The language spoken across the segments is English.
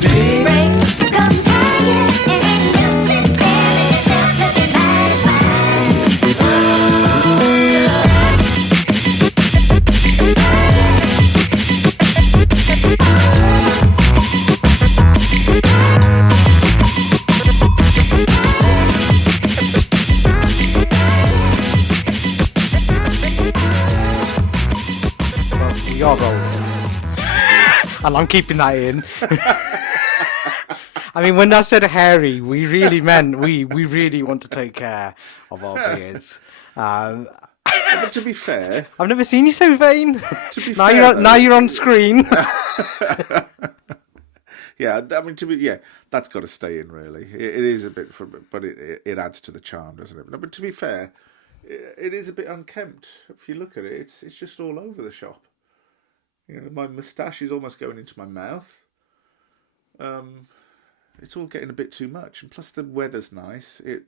Break comes higher, and you sit there and yourself looking mighty We are rolling. And I'm keeping that in. I mean, when I said hairy, we really meant we really want to take care of our beards. But to be fair, I've never seen you so vain. to be Now fair, now you're on screen. yeah, I mean, that's got to stay in. Really, it is a bit, but it adds to the charm, doesn't it? But to be fair, it is a bit unkempt. If you look at it, it's just all over the shop. You know, my moustache is almost going into my mouth. It's all getting a bit too much, and plus the weather's nice. It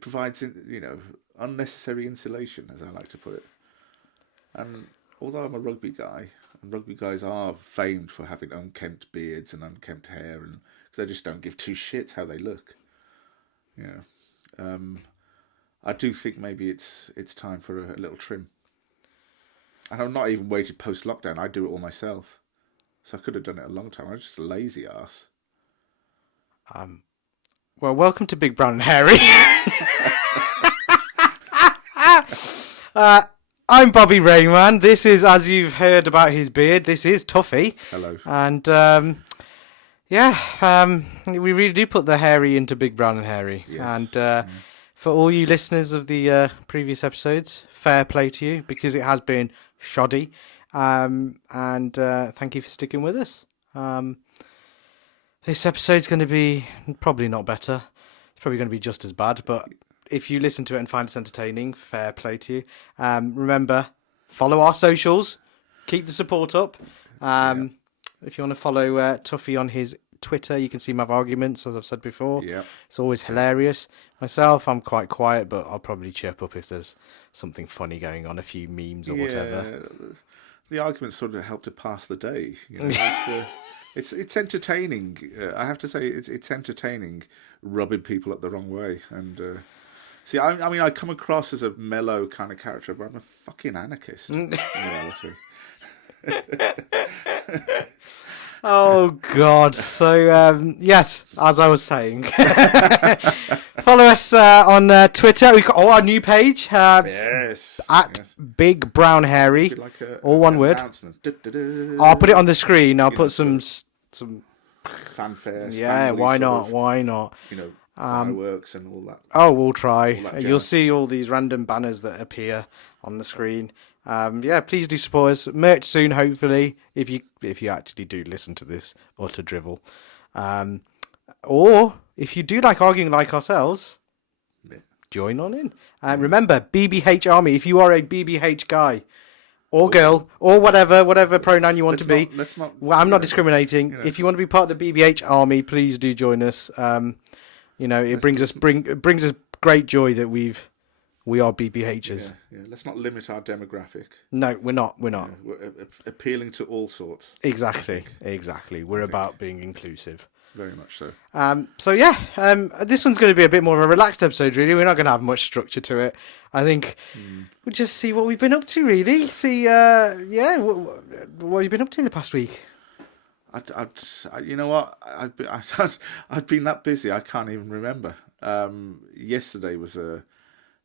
provides unnecessary insulation, as I like to put it. And although I'm a rugby guy, and rugby guys are famed for having unkempt beards and unkempt hair, and cause they just don't give two shits how they look. I do think maybe it's time for a little trim. And I'm not even waited post lockdown. I do it all myself, so I could have done it a long time. I'm just a lazy ass. Well, welcome to Big Brown and Hairy. I'm Bobby Rayman. This is, as you've heard about his beard, this is Tuffy. Hello. And we really do put the hairy into Big Brown and Hairy. Yes. And for all you listeners of the previous episodes, fair play to you, because it has been shoddy. And thank you for sticking with us. This episode's going to be probably not better. It's probably going to be just as bad, but if you listen to it and find us entertaining, fair play to you. Remember, follow our socials. Keep the support up. If you want to follow Tuffy on his Twitter, you can see my arguments, as I've said before. Yeah. It's always hilarious. Myself, I'm quite quiet, but I'll probably chirp up if there's something funny going on, a few memes or whatever. The arguments sort of help to pass the day. You know, it's entertaining. I have to say, it's entertaining rubbing people up the wrong way. And see, I mean, I come across as a mellow kind of character, but I'm a fucking anarchist in reality. Oh God! So yes, as I was saying, follow us on Twitter. We've got our new page. Yes. At Big Brown Hairy, Like all one word. I'll put it on the screen. I'll put some fanfare. Yeah, spangly why sort not? of, Why not? fireworks and all that. Oh, we'll try. that You'll jazz. see all these random banners that appear on the screen. Please do support us. Merch soon, hopefully, if you actually do listen to this utter drivel. Or if you do like arguing like ourselves, join on in. Remember, BBH Army. If you are a BBH guy or girl or whatever pronoun you want to be, I'm not discriminating. If you want to be part of the BBH Army, please do join us. It brings us great joy that we are BBHers. Yeah. Let's not limit our demographic. No, we're not. We're appealing to all sorts. Exactly. We're about being inclusive. Very much so. This one's going to be a bit more of a relaxed episode, really. We're not going to have much structure to it. I think we'll just see what we've been up to, really. See, what have you been up to in the past week? You know what? I've been that busy, I can't even remember. Yesterday was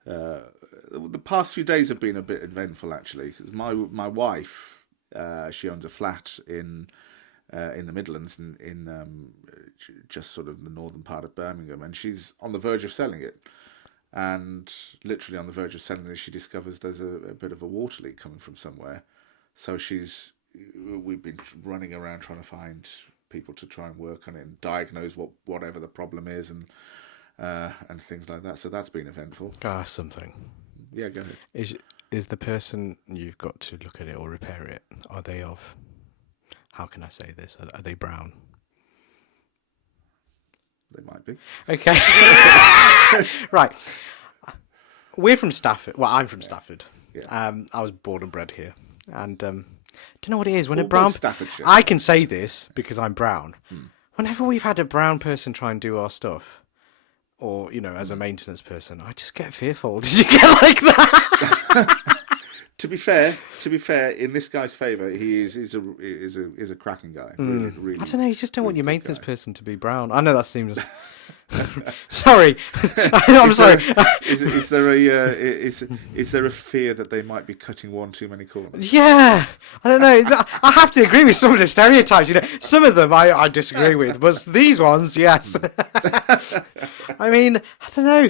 the past few days have been a bit eventful, actually, because my wife, she owns a flat in the Midlands, in just sort of the northern part of Birmingham, and she's on the verge of selling it. And literally on the verge of selling it, she discovers there's a bit of a water leak coming from somewhere. So we've been running around trying to find people to try and work on it and diagnose whatever the problem is, and things like that. So that's been eventful. Something. Yeah, go ahead. Is the person you've got to look at it or repair it, are they of, how can I say this? Are they brown? They might be. Okay. Right. We're from Stafford. Well, I'm from Stafford. Yeah. I was born and bred here. And Do you know what it is? When a Almost brown... Staffordshire. I can say this because I'm brown. Whenever we've had a brown person try and do our stuff, or, as a maintenance person, I just get fearful. Did you get like that? To be fair, in this guy's favour, he is a cracking guy. Really, really. I don't know. You just don't want your really good maintenance guy. person to be brown. I know that seems. Sorry, I'm sorry. Is there a fear that they might be cutting one too many corners? Yeah, I don't know. I have to agree with some of the stereotypes. Some of them I disagree with, but these ones, yes. I mean, I don't know.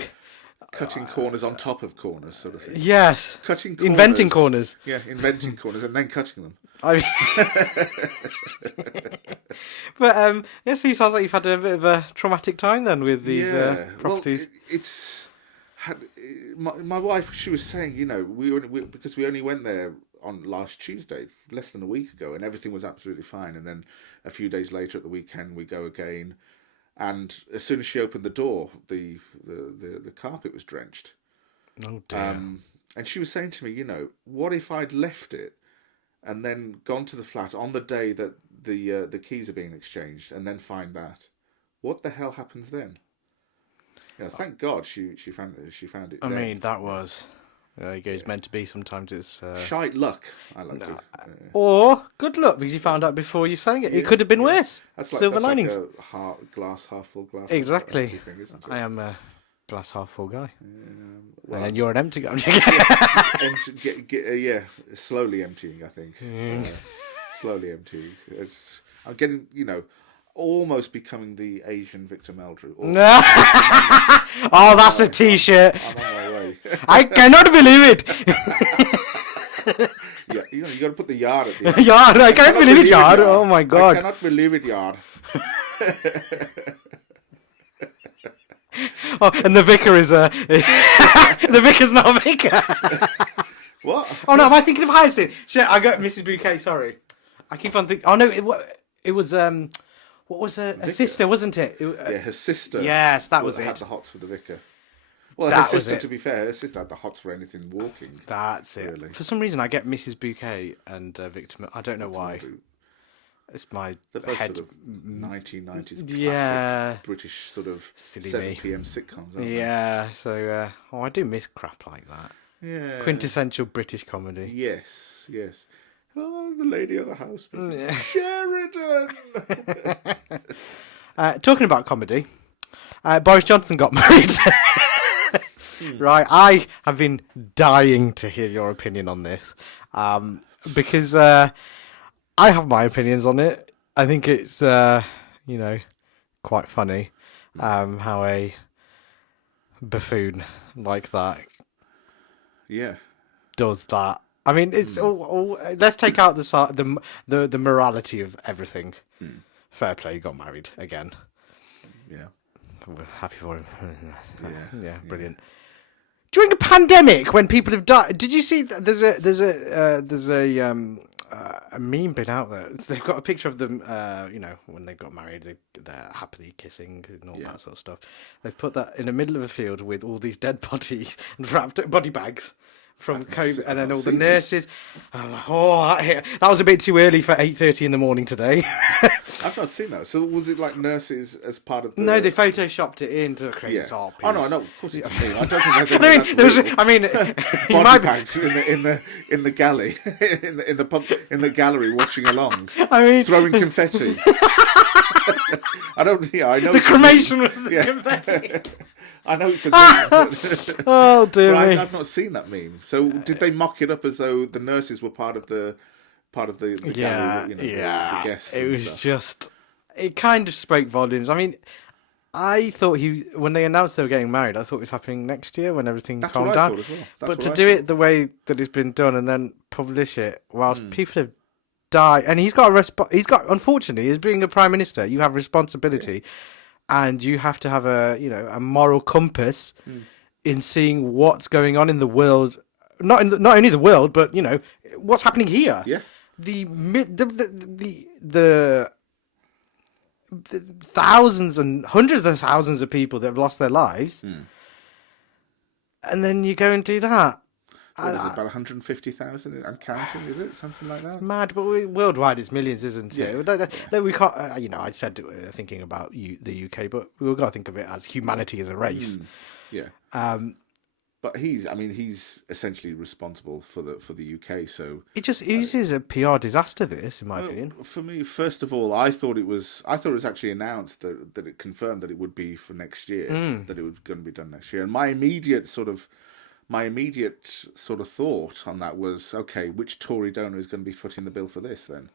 Cutting corners on top of corners, sort of thing. Yes, Cutting corners. inventing corners. Yeah, inventing corners and then cutting them. I mean... But yes, so it sounds like you've had a bit of a traumatic time then with these properties. Well, my wife. She was saying, because we only went there on last Tuesday, less than a week ago, and everything was absolutely fine. And then a few days later at the weekend, we go again. And as soon as she opened the door, the carpet was drenched. Oh dear. And she was saying to me, what if I'd left it and then gone to the flat on the day that the keys are being exchanged and then find that? What the hell happens then? Thank God she found it. I mean, that was... it goes meant to be. Sometimes it's... Shite luck, I like to. Or good luck, because you found out before you sang it. It could have been worse. Silver linings. Like a glass half full, glass Exactly. half empty thing, isn't it? I am a glass half full guy. Well, And you're an empty guy. I'm joking. Slowly emptying, I think. Slowly emptying. I'm getting, almost becoming the Asian Victor Meldrew. Oh, that's a T-shirt. I'm on my way. I cannot believe it. Yeah, you got to put the yard at the end. Yard, I can't believe it, yard. Oh my I God. cannot believe it, yard. Oh, and the vicar is the vicar's not a vicar. What? Oh no, am I thinking of Hyacinth? Shit, I got Mrs. Bouquet. Sorry, I keep on thinking. Oh no, it was what was her sister, wasn't it? Yeah, her sister. Yes, that was had it. the hots for the vicar. Well, That her was sister, it. to be fair, her sister had the hots for anything walking. That's it. Really. For some reason, I get Mrs. Bouquet and Victor. I don't know why. It's my They're both head. sort of 1990s classic Yeah. British sort of Silly 7 me. p.m. sitcoms, aren't Yeah. So, I do miss crap like that. they? Yeah. Quintessential British comedy. Yes, yes. Oh, the lady of the house. Yeah. Sheridan! Talking about comedy, Boris Johnson got married. Right, I have been dying to hear your opinion on this, because I have my opinions on it. I think it's quite funny how a buffoon like that Yeah. does that. I mean, it's all. Let's take out the morality of everything. Fair play, he got married again. Yeah. We're happy for him. Yeah. Brilliant. During a pandemic, when people have died, did you see? There's a meme been out there. They've got a picture of them. When they got married, they're happily kissing and all that sort of stuff. They've put that in the middle of a field with all these dead bodies and wrapped body bags from COVID, and then all the nurses. That was a bit too early for 8:30 in the morning today. I've not seen that. So was it like nurses as part of the... No, they photoshopped it in to create this art piece. Oh, no, I know. Of course it's me. I don't think that's real. Body bags in the galley, in the pub, in the gallery, watching along, I throwing confetti. I don't. Yeah, I know the cremation was the confetti. I know it's a meme. But, Oh dear but me! I've not seen that meme. So did they mock it up as though the nurses were part of the gallery? The guests. It and was stuff? just. It kind of spoke volumes. I mean, I thought when they announced they were getting married, I thought it was happening next year when everything That's calmed what I down. thought as well. That's But what to I do thought. it the way that it's been done and then publish it whilst people have died, and he's got unfortunately, as being a prime minister, you have responsibility, and you have to have a moral compass in seeing what's going on in the world, not only the world, but what's happening here. Yeah. The thousands and hundreds of thousands of people that have lost their lives, and then you go and do that. What is it, about 150,000 and counting? Is it something like that? Mad, but worldwide it's millions, isn't it? We can't. I said thinking about the UK, but we've got to think of it as humanity as a race. Yeah. But he's essentially responsible for the UK. So it is a PR disaster. This, in my opinion. For me, first of all, I thought it was actually announced that it confirmed that it would be for next year, that it was going to be done next year. And my immediate sort of thought on that was, okay, which Tory donor is going to be footing the bill for this? Then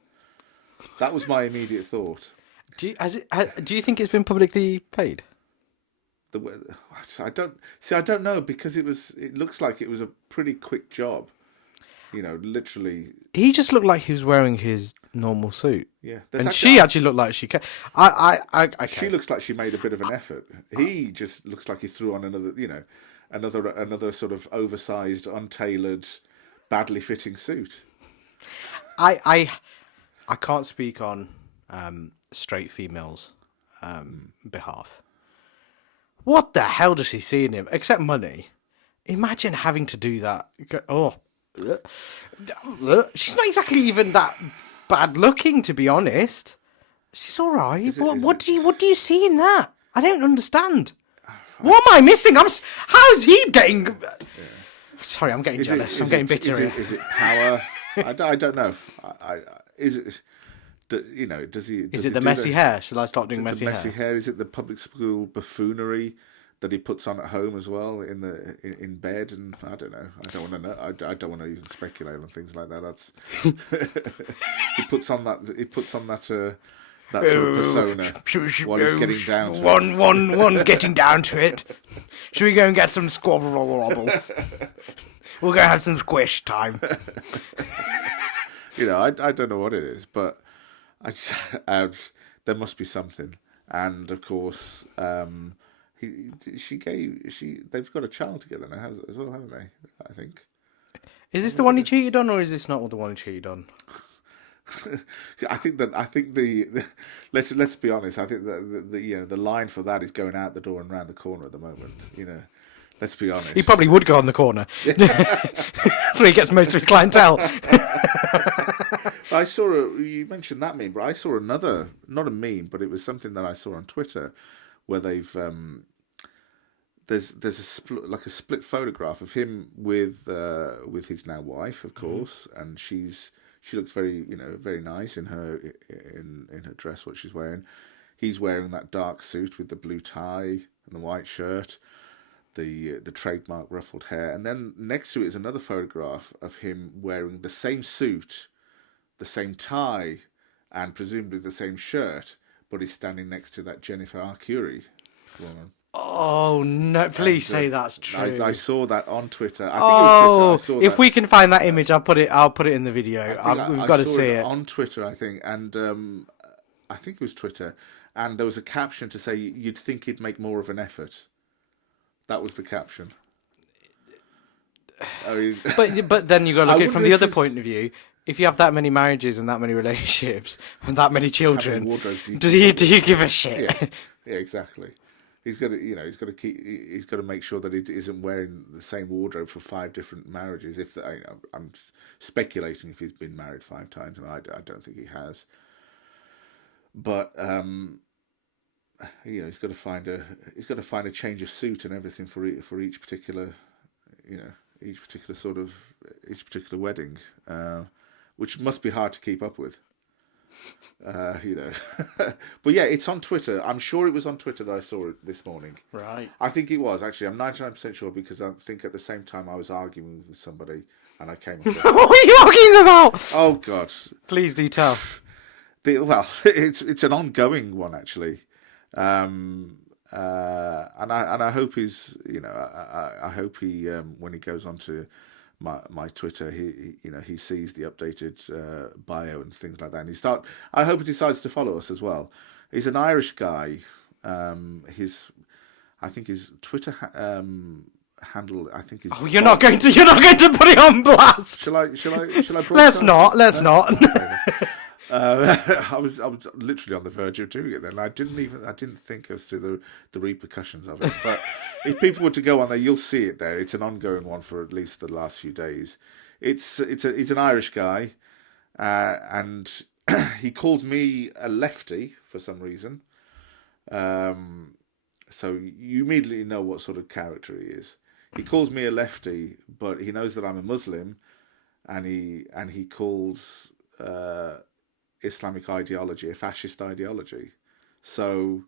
that was my immediate thought. Do you think it's been publicly paid? I don't know, because it looks like it was a pretty quick job. Literally. He just looked like he was wearing his normal suit. Yeah, and she actually looked like she. She looks like she made a bit of an effort. He just looks like he threw on another sort of oversized, untailored, badly fitting suit. I can't speak on straight females' behalf. What the hell does she see in him? Except money. Imagine having to do that. Oh, she's not exactly even that bad looking, to be honest. She's all right. What do you see in that? I don't understand. What am I missing? How is he getting? Yeah. Sorry, I'm getting jealous. I'm getting bitter. Is it power? I don't know. Is it? Does he? Is it the messy hair? Shall I start doing messy hair? Is it the public school buffoonery that he puts on at home as well in bed? And I don't know. I don't want to know. I don't want to even speculate on things like that. That's he puts on that sort of persona while he's getting down to it. One's getting down to it. Should we go and get some squabble robble? We'll go have some squish time. I don't know what it is, but there must be something. And of course, they've got a child together now as well, haven't they? I think. Is this the one he cheated on, or is this not the one he cheated on? I think the let's be honest. I think the line for that is going out the door and round the corner at the moment. Let's be honest. He probably would go on the corner. That's where he gets most of his clientele. I saw you mentioned that meme, but I saw another, not a meme, but it was something that I saw on Twitter where they've there's a split photograph of him with his now wife, of course, and she looks very very nice in her dress, what she's wearing. He's wearing that dark suit with the blue tie and the white shirt, the trademark ruffled hair, and then next to it is another photograph of him wearing the same suit, the same tie, and presumably the same shirt, but he's standing next to that Jennifer Arcuri woman. Oh no! Please say that's true. I saw that on Twitter. I think it was Twitter. If we can find that image, I'll put it in the video. We've got to see it on Twitter, I think, and I think it was Twitter, and there was a caption to say you'd think he'd make more of an effort. That was the caption. But then you got to look at it from the other point of view. If you have that many marriages and that many relationships and that many children, do you give a shit? Yeah, exactly. He's got to make sure that he isn't wearing the same wardrobe for 5 different marriages. I'm speculating if he's been married 5 times, and I don't think he has. But he's got to find a change of suit and everything for each particular wedding, which must be hard to keep up with. But yeah, it's on Twitter. I'm sure it was on Twitter that I saw it this morning. Right. I think it was, actually. I'm 99% sure, because I think at the same time I was arguing with somebody and I came across What are you arguing about? Oh God. Please do tell. It's an ongoing one, actually. And I hope I hope he when he goes onto my Twitter, he sees the updated bio and things like that, and I hope he decides to follow us as well. He's an Irish guy. I think his Twitter handle, I think is. Oh, you're not going to put it on blast. Shall I? Let's not. I was literally on the verge of doing it then. I didn't think as to the repercussions of it. But if people were to go on there, you'll see it there. It's an ongoing one for at least the last few days. He's an Irish guy, and he calls me a lefty for some reason. So you immediately know what sort of character he is. He calls me a lefty, but he knows that I'm a Muslim, and he calls Islamic ideology a fascist ideology. So,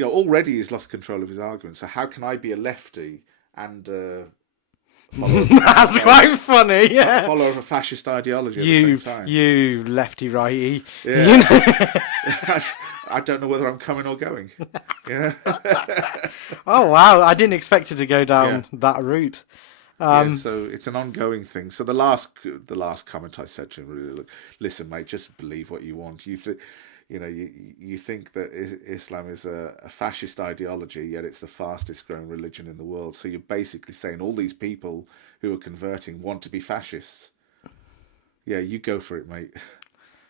already he's lost control of his argument. So how can I be a lefty and That's quite funny. Yeah. follower of a fascist ideology at the same time? You lefty righty. Yeah. I don't know whether I'm coming or going. Yeah. Oh wow! I didn't expect it to go down that route. So it's an ongoing thing. So the last comment I said to him, really, look, listen, mate, just believe what you want. You think that Islam is a fascist ideology, yet it's the fastest growing religion in the world. So you're basically saying all these people who are converting want to be fascists. Yeah, you go for it, mate.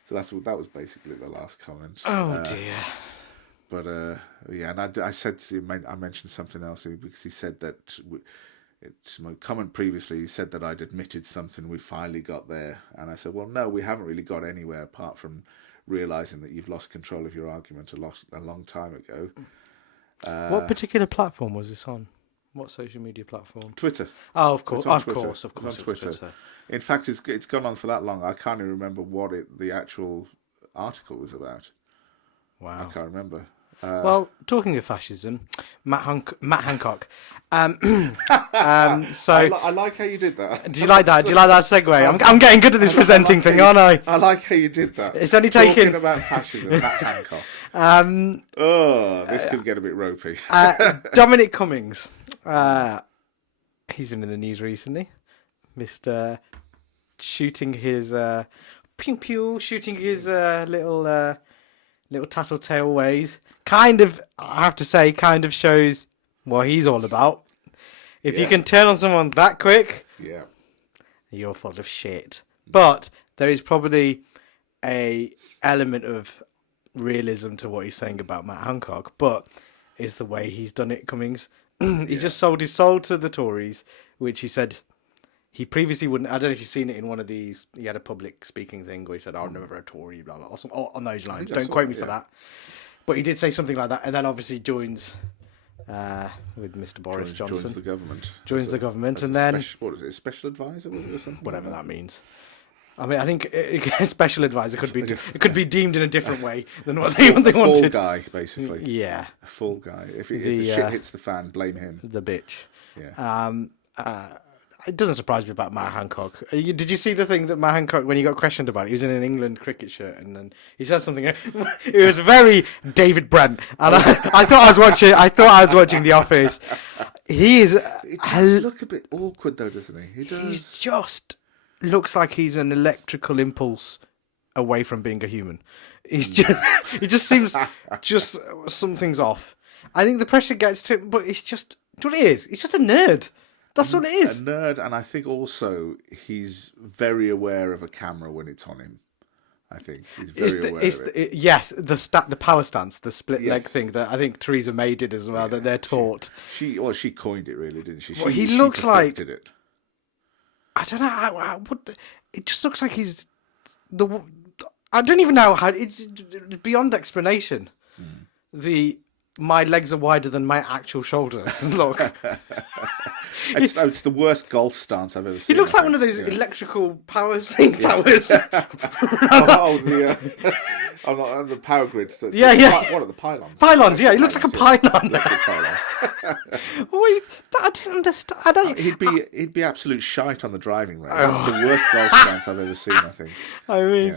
So that was basically the last comment. Oh dear. But and I said to him, I mentioned something else because he said that. It's my comment previously. He said that I'd admitted something. We finally got there, and I said, "Well, no, we haven't really got anywhere apart from realizing that you've lost control of your argument a long time ago." What particular platform was this on? What social media platform? Twitter. Oh, of course, It's on of Twitter. course, It's on Twitter. In fact, it's gone on for that long. I can't even remember what the actual article was about. Wow. I can't remember. Well, talking of fascism, Matt Hancock. So I like how you did that. do you like that? Do you like that segue? I'm getting good at this presenting thing, aren't I? I like how you did that. It's only Talking taken. about fascism, Matt Hancock. This could get a bit ropey. Dominic Cummings. He's been in the news recently. Mr. Shooting his shooting his little tattletale ways. Kind of, I have to say, shows what he's all about. If you can turn on someone that quick, you're full of shit. But there is probably a element of realism to what he's saying about Matt Hancock, but it's the way he's done it, Cummings. He just sold his soul to the Tories, which he said he previously wouldn't. I don't know if you've seen it in one of these. He had a public speaking thing where he said, "I'm never a Tory," blah blah, or on those lines. Don't quote me for that. But he did say something like that, and then obviously joins with Mr. Boris Johnson. Joins the government. Joins the government, and then what is it? Special advisor, was it, or something? Whatever that means. I mean, I think special advisor could be deemed in a different way than what they wanted. A fall guy, basically. Yeah. A fall guy. If the shit hits the fan, blame him. The bitch. Yeah. It doesn't surprise me about Matt Hancock. Did you see the thing that Matt Hancock, when he got questioned about it, he was in an England cricket shirt, and then he said something. It was very David Brent, and I thought I was watching The Office. He is. It does look a bit awkward, though, doesn't he? He does. He's just looks like he's an electrical impulse away from being a human. He's just. It just seems just something's off. I think the pressure gets to him, but it's just. Do you know what it is? He's just a nerd. That's what it is. A nerd, and I think also he's very aware of a camera when it's on him. I think he's very aware of it. Yes, the power stance, the split leg thing that I think Theresa May did as well. That they're taught. She coined it, really, didn't she? He looks like it. I don't know. It just looks like he's the. I don't even know how. It's beyond explanation. My legs are wider than my actual shoulders. Look. It's the worst golf stance I've ever seen. He looks like one of those electrical power towers. The power grid. So what are the pylons? Pylons, yeah. He looks like a pylon. Pylons. I don't understand. He'd be absolute shite on the driving range. That's the worst golf stance I've ever seen, I think. I mean,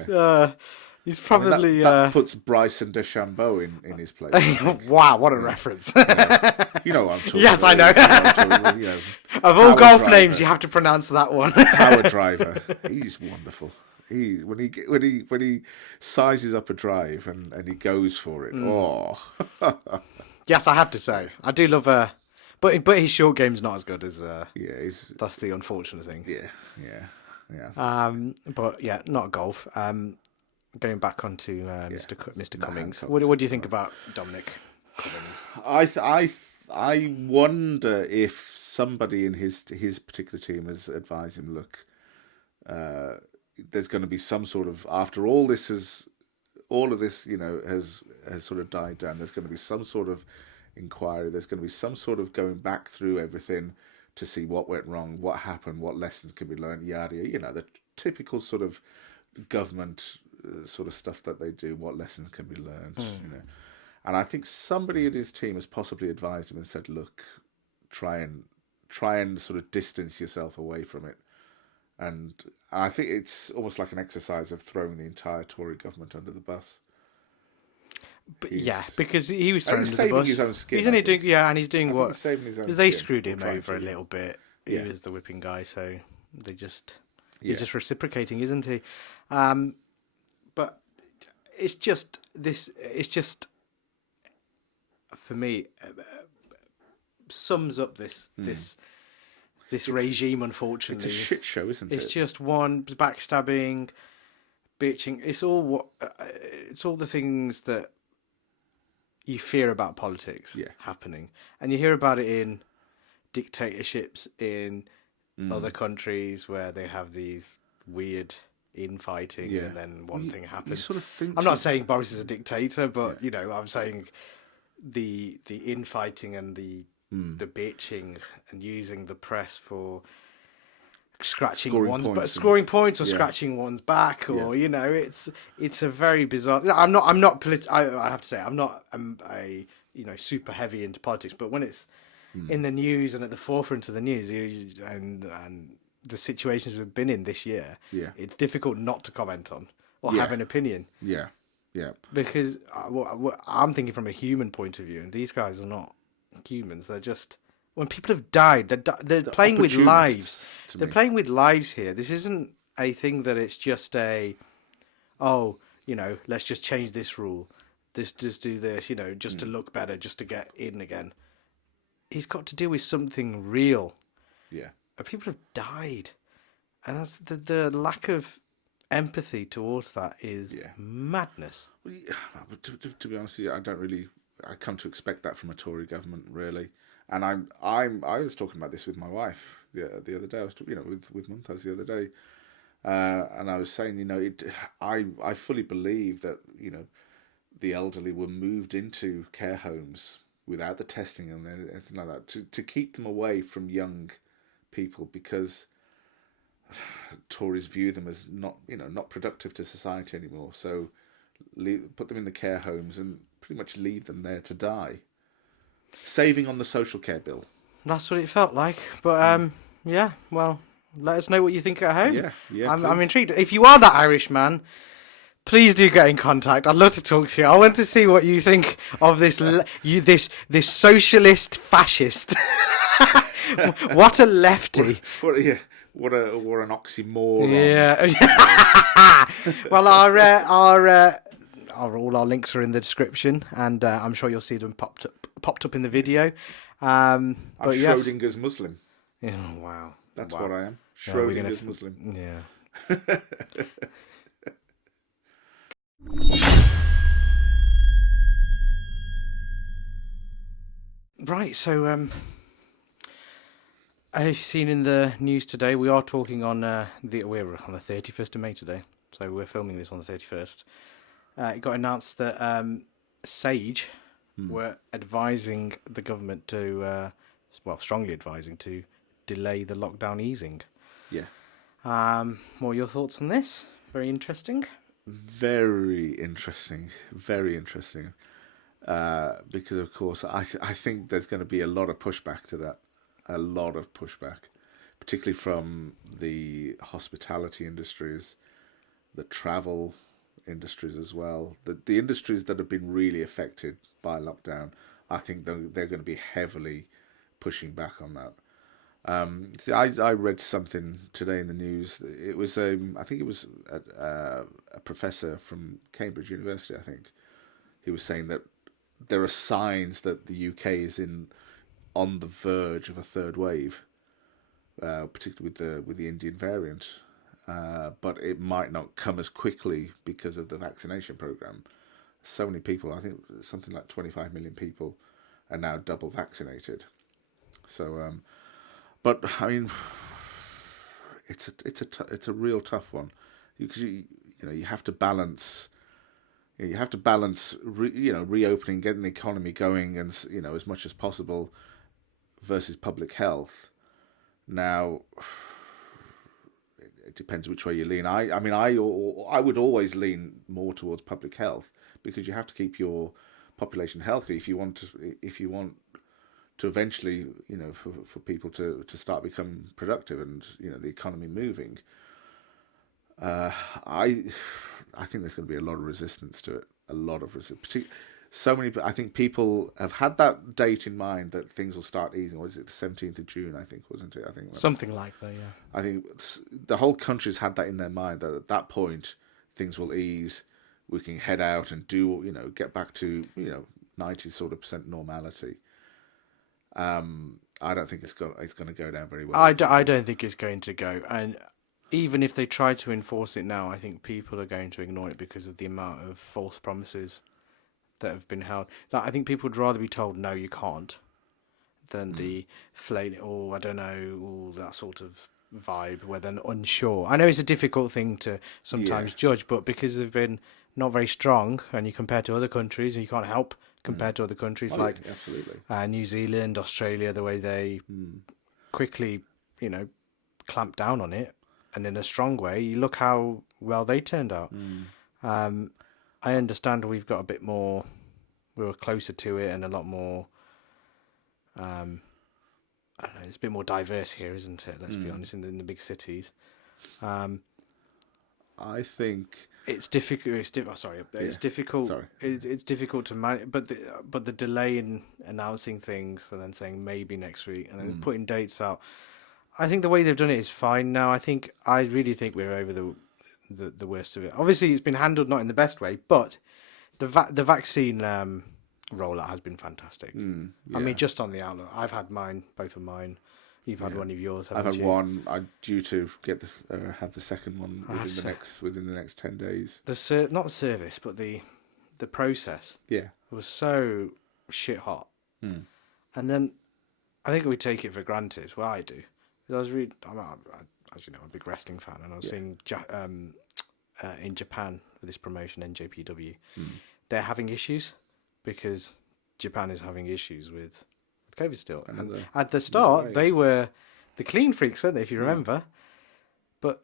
he's probably... that puts Bryson DeChambeau in his place. Wow, what a reference. You know what I'm talking yes, about. I know. Of all golf names, you have to pronounce that one. Power driver. He's wonderful. When he sizes up a drive and he goes for it. Oh. Yes, I have to say. I do love... But his short game's not as good as... that's the unfortunate thing. Yeah. But yeah, not golf. going back onto Mr. Matt Cummings. Hancock. What do you think about Dominic Cummings? I wonder if somebody in his particular team has advised him, look, there's going to be some sort of, after all of this, has sort of died down. There's going to be some sort of inquiry. There's going to be some sort of going back through everything to see what went wrong, what happened, what lessons can be learned, yada, the typical sort of government sort of stuff that they do, what lessons can be learned, And I think somebody in his team has possibly advised him and said, look, try and sort of distance yourself away from it. And I think it's almost like an exercise of throwing the entire Tory government under the bus. But because he was thrown under the saving bus. his own skin. He's only doing, and he's doing what? He's saving his own Because they skin, screwed him or trying over a to, little bit. Yeah. He was the whipping guy, so they just Yeah. he's just reciprocating, isn't he? But it's just this. It's just for me sums up this regime. Unfortunately, It's a shit show, isn't it? it's just one backstabbing, bitching. It's all the things that you fear about politics happening, and you hear about it in dictatorships in other countries where they have these weird infighting, and then one thing happens. You sort of think I'm not saying Boris is a dictator, but I'm saying the infighting and the bitching and using the press for scratching scoring points or scratching one's back, or it's a very bizarre. I have to say I'm not a super heavy into politics, but when it's in the news and at the forefront of the news, and the situations we've been in this year, it's difficult not to comment on or have an opinion. Yeah. Because I'm thinking from a human point of view, and these guys are not humans. They're just, when people have died, they're playing with lives. They're playing with lives here. This isn't a thing that it's just let's just change this rule. Just do this, just to look better, just to get in again. He's got to deal with something real. Yeah. And people have died. And that's the lack of empathy towards that is madness. Well, to be honest with you, I come to expect that from a Tory government, really. And I was talking about this with my wife the other day. I was with Mumtaz the other day, and I was saying, I fully believe that the elderly were moved into care homes without the testing and anything like that to keep them away from young people, because Tories view them as not productive to society anymore. So put them in the care homes and pretty much leave them there to die, saving on the social care bill. That's what it felt like. But well, let us know what you think at home. Yeah. I'm intrigued. If you are that Irish man, please do get in contact. I'd love to talk to you. I want to see what you think of this this socialist fascist. What a lefty! What an oxymoron! Yeah. Well, all our links are in the description, and I'm sure you'll see them popped up in the video. I'm yes. Schrodinger's Muslim. Oh, wow. That's what I am. Yeah, we're Schrodinger's Muslim. Yeah. Right, so as you've seen in the news today, we are talking on we're on the 31st of May today, so we're filming this on the 31st. It got announced that Sage were advising the government to, strongly advising to delay the lockdown easing. Yeah. What are your thoughts on this? Very interesting. Very interesting. Very interesting. Because, of course, I think there's going to be a lot of pushback to that. A lot of pushback, particularly from the hospitality industries, the travel industries as well. The industries that have been really affected by lockdown, I think they're going to be heavily pushing back on that. I read something today in the news. It was I think it was a professor from Cambridge University. I think he was saying that there are signs that the UK is on the verge of a third wave, particularly with the Indian variant. but it might not come as quickly because of the vaccination program. So many people, I think something like 25 million people are now double vaccinated. So, but I mean, it's a real tough one, because you have to balance. You have to balance, reopening, getting the economy going, and as much as possible, versus public health. Now, it depends which way you lean. I mean, I would always lean more towards public health, because you have to keep your population healthy if you want to eventually, for people to start becoming productive and the economy moving. I think there's going to be a lot of resistance to it. A lot of resistance. So many. I think people have had that date in mind that things will start easing. What is it? The 17th of June, I think, wasn't it? I think something like that. Yeah. I think the whole country's had that in their mind, that at that point things will ease. We can head out and get back to 90% normality. I don't think it's going to go down very well. I don't think it's going to go, and even if they try to enforce it now, I think people are going to ignore it because of the amount of false promises that have been held. Like, I think people would rather be told no, you can't, than the flail or I don't know, all that sort of vibe where they're unsure. I know it's a difficult thing to sometimes judge, but because they've been not very strong, and you compare to other countries, and you can't help compare to other countries absolutely. New Zealand, Australia, the way they quickly, clamp down on it, and in a strong way. You look how well they turned out. I understand we've got a bit more, we were closer to it, and a lot more, I don't know, it's a bit more diverse here, isn't it? Let's be honest, in the big cities. I think it's difficult. It's difficult. Sorry. It's difficult to manage, but the delay in announcing things and then saying maybe next week and then putting dates out. I think the way they've done it is fine now. I really think we're over the worst of it. Obviously, it's been handled not in the best way, but the vaccine rollout has been fantastic. I mean, just on the outlook, I've had mine, both of mine. You've had one of yours. I've had you? one. I'm due to get have the second one within the next 10 days. Not the service, but the process. Yeah, was so shit hot, and then I think we take it for granted. Well, I do. I was as you know, I'm a big wrestling fan, and I was seeing in Japan for this promotion, NJPW, they're having issues because Japan is having issues with COVID still. And at the start, they were the clean freaks, weren't they, if you remember? But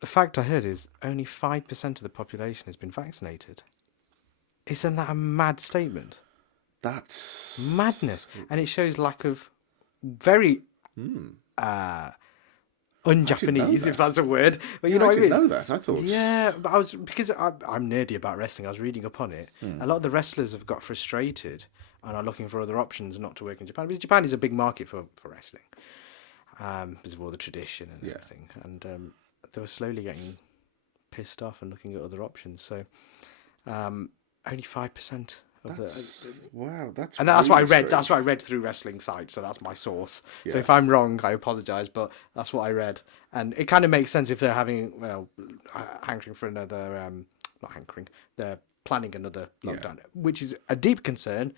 the fact I heard is only 5% of the population has been vaccinated. Isn't that a mad statement? That's madness. And it shows lack of very un-Japanese, if that's a word. But you know what I mean? I didn't know that. I thought... Yeah, but because I'm nerdy about wrestling, I was reading up on it. A lot of the wrestlers have got frustrated and are looking for other options not to work in Japan. Because Japan is a big market for wrestling. Because of all the tradition and everything. And they were slowly getting pissed off and looking at other options. So only 5%. Wow, that's and that's really what I read. strange. That's what I read through wrestling sites. So that's my source. Yeah. So if I'm wrong, I apologise. But that's what I read, and it kind of makes sense if they're having hankering for another. Not hankering. They're planning another lockdown, which is a deep concern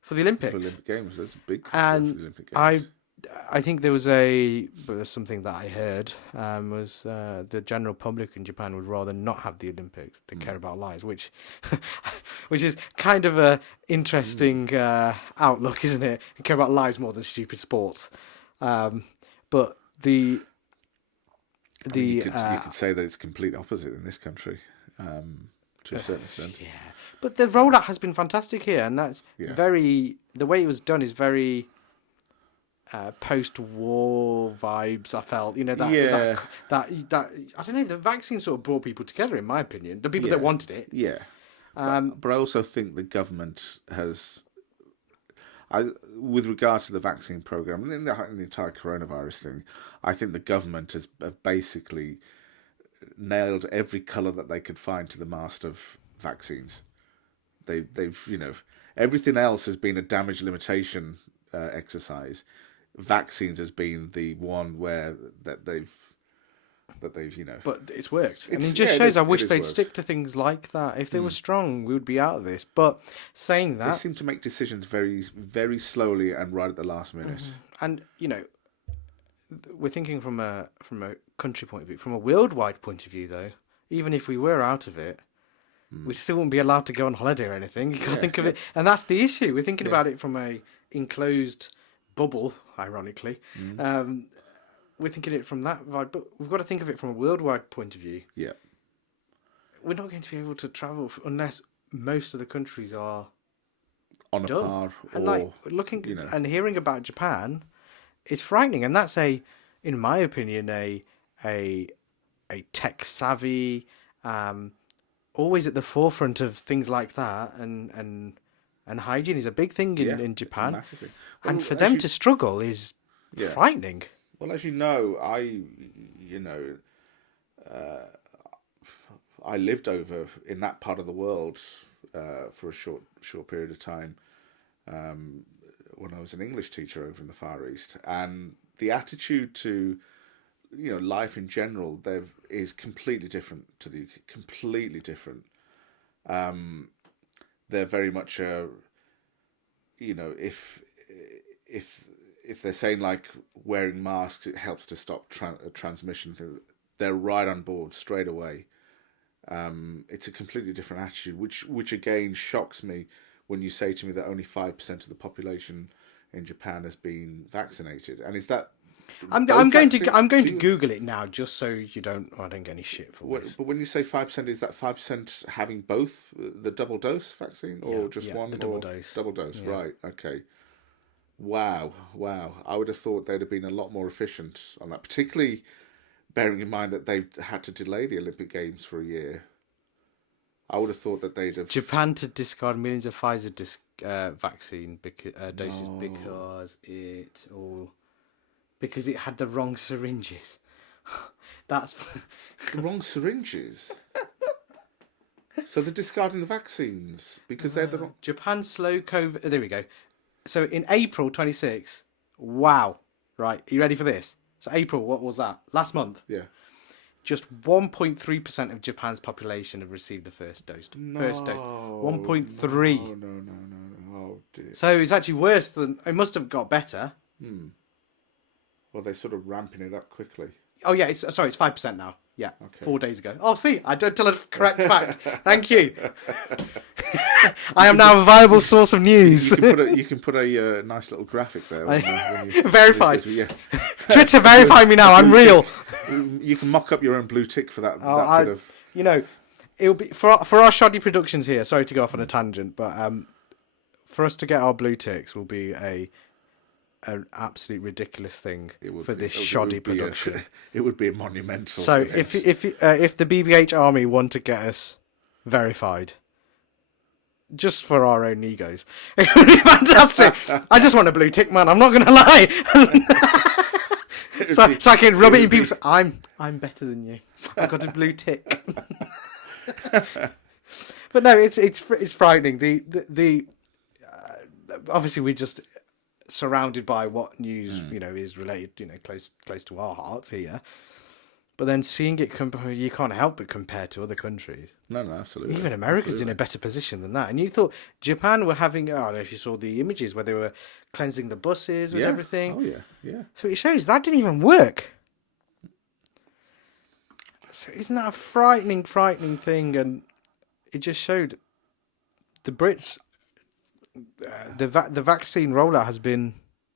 for the Olympics. For Olympic Games, there's a big concern for the Olympic Games. I think there's something that I heard was the general public in Japan would rather not have the Olympics. They care about lives, which is kind of a interesting outlook, isn't it? They care about lives more than stupid sports. But you could say that it's complete opposite in this country, to a certain extent. Yeah, but the rollout has been fantastic here, and that's the way it was done is very. Post-war vibes. I felt, that I don't know. The vaccine sort of brought people together, in my opinion. The people that wanted it. Yeah, but I also think the government has, with regards to the vaccine program and the entire coronavirus thing, I think the government has basically nailed every colour that they could find to the mast of vaccines. They've everything else has been a damage limitation exercise. Vaccines has been the one where that they've that they've, But it's worked. And It's- it just yeah, it shows is- I it wish is they'd worked. stick to things like that. If they were strong, we would be out of this. But saying they that, seem to make decisions very, very slowly and right at the last minute. and we're thinking from a country point of view, from a worldwide point of view, though. Even if we were out of it, we still wouldn't be allowed to go on holiday or anything. You got to think of it, and that's the issue. We're thinking about it from a enclosed bubble, ironically. We're thinking it from that vibe, but we've got to think of it from a worldwide point of view. Yeah. We're not going to be able to travel unless most of the countries are On a done. par, And or looking and hearing about Japan, it's frightening, and that's in my opinion, a tech savvy, always at the forefront of things like that, and hygiene is a big thing in it's a Japan, massive thing. and Well, for as them you- to struggle is frightening. Well, as you know, I lived over in that part of the world for a short period of time when I was an English teacher over in the Far East, and the attitude to life in general there is completely different to the UK. Completely different. They're very much if they're saying like wearing masks, it helps to stop transmission. They're right on board straight away. It's a completely different attitude, which again shocks me when you say to me that only 5% of the population in Japan has been vaccinated. And is that? I'm going to Google it now just so I don't get any shit for this. But when you say 5%, is that 5% having both the double dose vaccine or just one? the double dose. Double dose, Yeah. right? Okay. Wow. I would have thought they'd have been a lot more efficient on that, particularly bearing in mind that they've had to delay the Olympic Games for a year. I would have thought that they'd have... Japan to discard millions of Pfizer vaccine doses because it had the wrong syringes. That's The wrong syringes. So they're discarding the vaccines because they're the wrong... Japan slow COVID. There we go. So in April 26, wow. Right, are you ready for this? So April, what was that? Last month. Yeah. Just 1.3% of Japan's population have received the first dose. First dose. 1.3. No. Oh, dear. So it's actually worse than... It must have got better. Well, they're sort of ramping it up quickly. Oh, yeah. It's 5% now. Yeah. Okay. 4 days ago. Oh, see, I don't tell a correct fact. Thank you. I am now a viable source of news. You can put a nice little graphic there. when you- Verified. Yeah. Twitter, verify me now. I'm real. You can mock up your own blue tick for that, Oh, bit of... It'll be for our shoddy productions here. Sorry to go off on a tangent, but for us to get our blue ticks will be an absolute ridiculous thing for this shoddy production. It would be a monumental. So event. if the BBH army want to get us verified, just for our own egos, it would be fantastic. I just want a blue tick, man. I'm not going to lie. so I can rub it in people's. I'm better than you. I've got a blue tick. But no, it's frightening. The obviously we're just surrounded by what news is related, close to our hearts here. But then seeing it you can't help but compare to other countries. No, absolutely. Even America's in a better position than that. And you thought Japan were having, I don't know if you saw the images where they were cleansing the buses with everything. Oh, yeah. So it shows that didn't even work. So isn't that a frightening thing? And it just showed the Brits, the vaccine rollout has been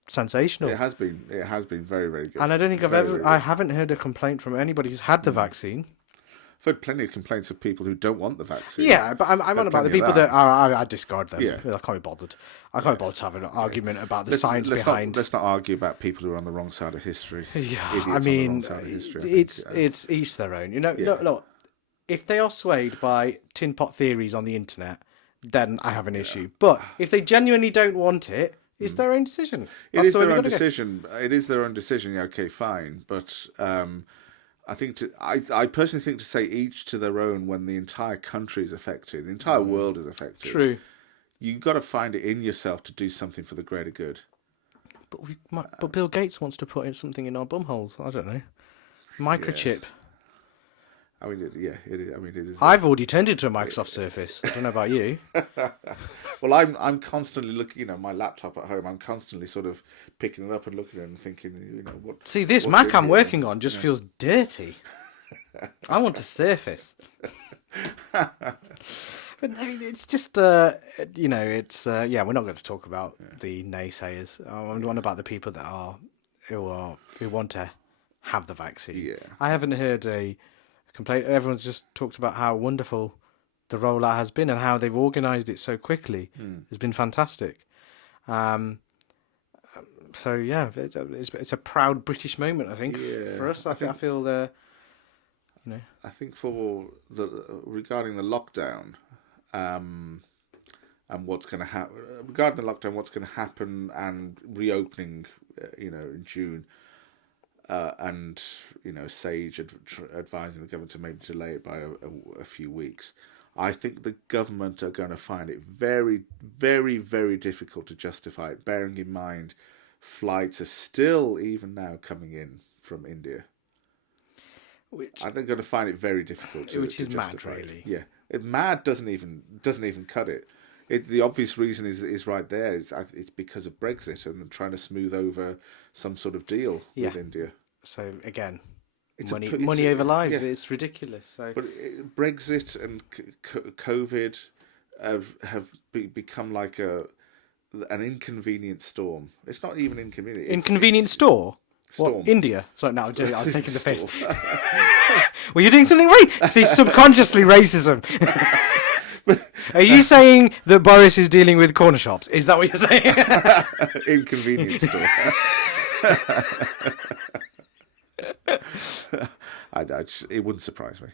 sensational. It has been very, very good. And I don't think I haven't heard a complaint from anybody who's had the vaccine. I've heard plenty of complaints of people who don't want the vaccine. Yeah, but I'm on about the plenty of people that I discard them. Yeah. I can't be bothered. I can't be bothered to have an argument about the science behind. Let's not argue about people who are on the wrong side of history. Yeah, Idiots I on the mean, wrong side of history, it's each their own. Look, if they are swayed by tin pot theories on the internet, then I have an issue. But if they genuinely don't want it, it's their own decision. It is their own decision. It is their own decision. Yeah, okay, fine. But I personally think to say each to their own when the entire country is affected, the entire world is affected. True. You've got to find it in yourself to do something for the greater good. But Bill Gates wants to put in something in our bumholes. I don't know. Microchip. I mean, it is. I mean, it is. I've already turned it to a Microsoft Surface. I don't know about you. Well, I'm constantly looking. My laptop at home. I'm constantly sort of picking it up and looking at it and thinking, what. See, this what's Mac in I'm here? working on just feels dirty. I want a Surface. But no, it's just, it's, we're not going to talk about the naysayers. I'm on about the people that who want to have the vaccine. Yeah. I haven't heard a complaint. Everyone's just talked about how wonderful the rollout has been and how they've organised it so quickly. It's been fantastic. So yeah, it's a proud British moment, I think, for us. I feel I think regarding the lockdown, and what's going to happen regarding the lockdown, what's going to happen and reopening, in June, and Sage advising the government to maybe delay it by a few weeks. I think the government are going to find it very, very, very difficult to justify it, bearing in mind flights are still, even now, coming in from India. I think they're going to find it very difficult to justify mad, really. It. Yeah, mad doesn't even cut it. The obvious reason is right there. It's because of Brexit and trying to smooth over some sort of deal with India. So again, It's money over lives. yeah. It's ridiculous. So, But Brexit and COVID have become like an inconvenient storm. It's not even inconvenient. inconvenient store. Storm. What, India? Sorry, no, I was taking the piss. Well, you're doing something right. See, subconsciously racism. Are you saying that Boris is dealing with corner shops? Is that what you're saying? Inconvenience store. It wouldn't surprise me.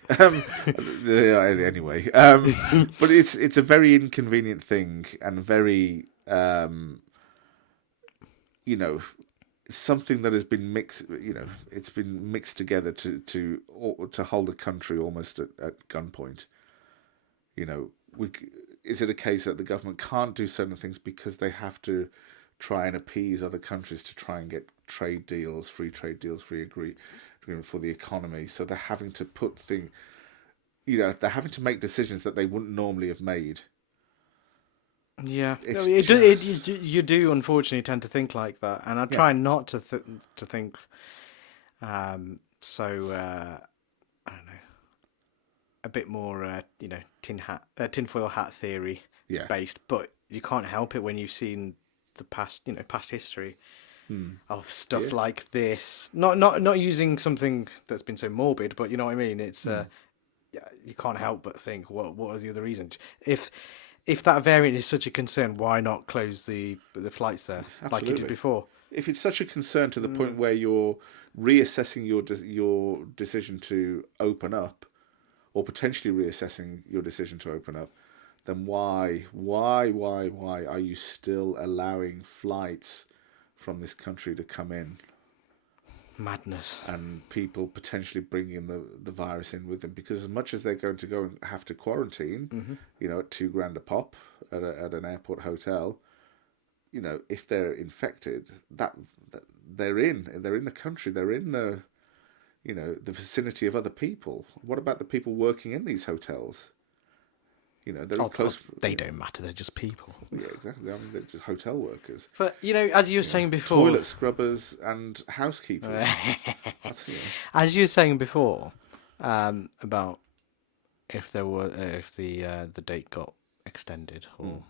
Anyway, but it's a very inconvenient thing and very, something that has been mixed. It's been mixed together to hold a country almost at gunpoint. Is it a case that the government can't do certain things because they have to try and appease other countries to try and get trade deals, free agreement for the economy? So they're having to they're having to make decisions that they wouldn't normally have made. Yeah, It's you do unfortunately tend to think like that, and I try not to think. I don't know, a bit more, tinfoil hat theory based, but you can't help it when you've seen the past history of stuff like this. Not using something that's been so morbid, but you know what I mean. It's you can't help but think, what are the other reasons? If that variant is such a concern, why not close the flights there like you did before? If it's such a concern to the point where you're reassessing your decision to open up, or potentially reassessing your decision to open up, then why are you still allowing flights from this country to come in? Madness. And people potentially bringing the virus in with them, because as much as they're going to go and have to quarantine, at $2,000 a pop at an airport hotel, if they're infected, that they're in the country, they're in the the vicinity of other people. What about the people working in these hotels? They're close. They don't matter. They're just people. Yeah, exactly. I mean, they're just hotel workers. But as you were saying before, toilet scrubbers and housekeepers. As you were saying before, about if the date got extended or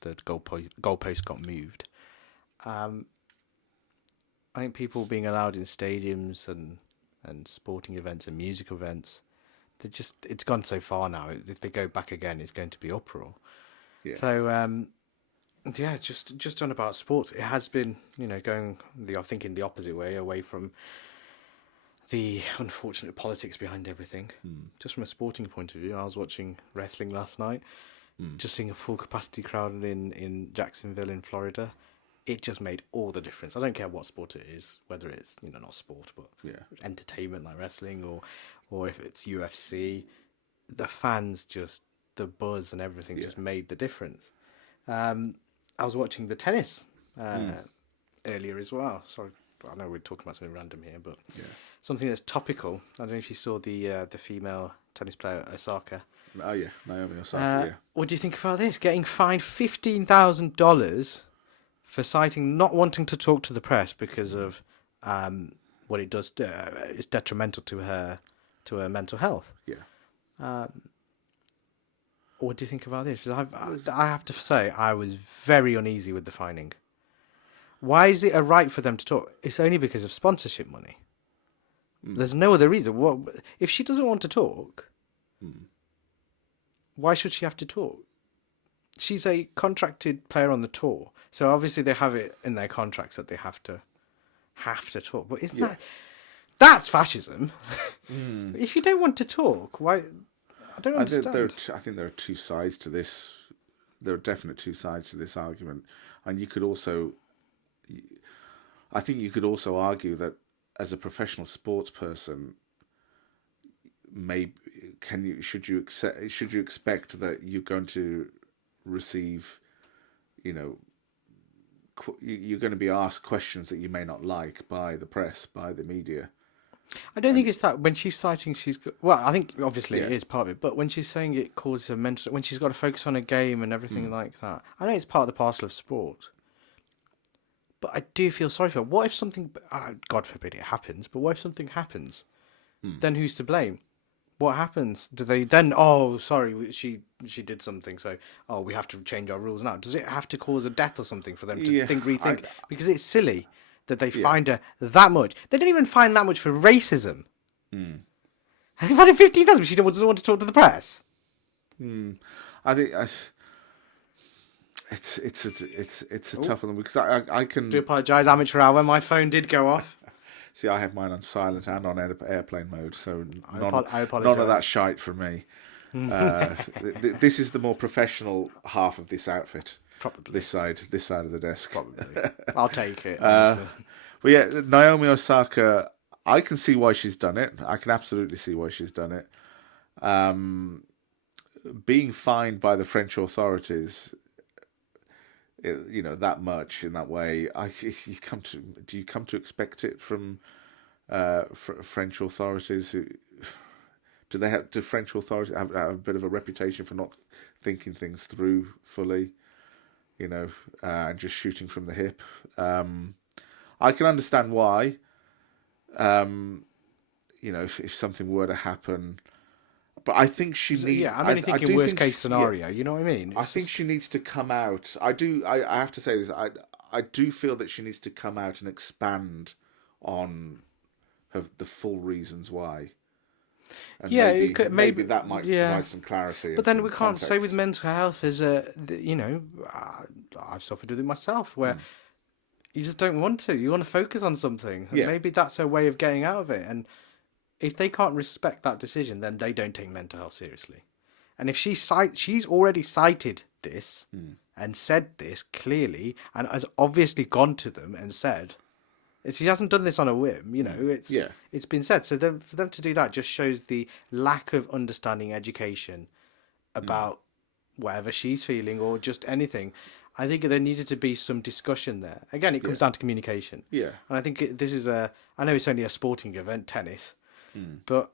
the goalpost got moved, I think people being allowed in stadiums and sporting events and music events, it's gone so far now. If they go back again, it's going to be uproar. Yeah. So just on about sports, it has been going in the opposite way, away from the unfortunate politics behind everything. Just from a sporting point of view, I was watching wrestling last night. Just seeing a full capacity crowd in Jacksonville in Florida, it just made all the difference. I don't care what sport it is, whether it's not sport but entertainment like wrestling or if it's UFC. The fans, just the buzz and everything just made the difference. I was watching the tennis earlier as well. Sorry, I know we're talking about something random here, but something that's topical. I don't know if you saw the female tennis player Osaka. Oh yeah, Naomi Osaka. Yeah. What do you think about this? Getting fined $15,000 for citing not wanting to talk to the press because of what it does. Is detrimental to her mental health. Yeah. What do you think about this? Because I have to say, I was very uneasy with the fining. Why is it a right for them to talk? It's only because of sponsorship money. There's no other reason. What if she doesn't want to talk? Why should she have to talk? She's a contracted player on the tour, so obviously they have it in their contracts that they have to talk. But isn't that's fascism? If you don't want to talk, why? I don't understand. I think there are two sides to this. There are definite two sides to this argument, and you could also, I think you could also argue that as a professional sports person, should you expect that you're going to receive, you're going to be asked questions that you may not like by the press, by the media. I don't think it's that. When she's citing, I think obviously it is part of it, but when she's saying it causes her mental, when she's got to focus on a game and everything like that, I know it's part of the parcel of sport. But I do feel sorry for her. What if something, God forbid it happens, but what if something happens? Then who's to blame? What happens? Do they then, sorry, she did something, so, we have to change our rules now. Does it have to cause a death or something for them to rethink? Because it's silly that they find her that much. They don't even find that much for racism. They've had it 15,000, but she doesn't want to talk to the press. I think it's a tough one because I can Do apologise, amateur hour. My phone did go off. See, I have mine on silent and on airplane mode, so I apologise. none of that shite from me. This is the more professional half of this outfit. Probably this side of the desk. Probably, I'll take it. But yeah, Naomi Osaka, I can see why she's done it. I can absolutely see why she's done it. Being fined by the French authorities, that much in that way, do you come to expect it from French authorities? Do French authorities have a bit of a reputation for not thinking things through fully, and just shooting from the hip? I can understand why. If something were to happen. But I think she needs. Yeah, I'm only thinking worst case scenario. You know what I mean? I think she needs to come out. I do. I have to say this. I do feel that she needs to come out and expand on the full reasons why. And maybe that might provide some clarity. But then we can't say with mental health I've suffered with it myself, where you just don't want to. You want to focus on something. And maybe that's her way of getting out of it. And if they can't respect that decision, then they don't take mental health seriously. And if she's already cited this and said this clearly, and has obviously gone to them and said, she hasn't done this on a whim, it's been said. So for them to do that just shows the lack of understanding education about whatever she's feeling or just anything. I think there needed to be some discussion there. Again, it comes down to communication. Yeah. And I think this is I know it's only a sporting event, tennis, but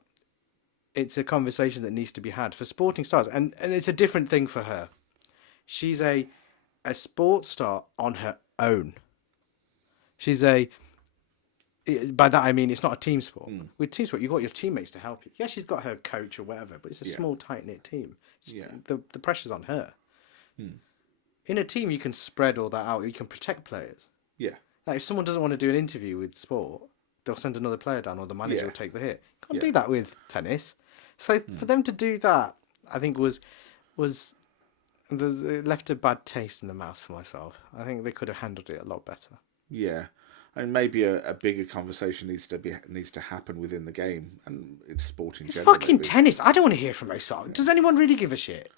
it's a conversation that needs to be had for sporting stars. And it's a different thing for her. She's a sports star on her own. She's by that I mean it's not a team sport. With team sport, you've got your teammates to help you. Yeah, she's got her coach or whatever, but it's a small, tight-knit team. The pressure's on her. In a team, you can spread all that out. You can protect players. Yeah. Like if someone doesn't want to do an interview with sport, they'll send another player down, or the manager will take the hit. You can't do that with tennis. So for them to do that, I think it left a bad taste in the mouth for myself. I think they could have handled it a lot better. Yeah. And maybe a bigger conversation needs to happen within the game and in sport in it's general. Fucking tennis. I don't want to hear from Osaka. Does anyone really give a shit?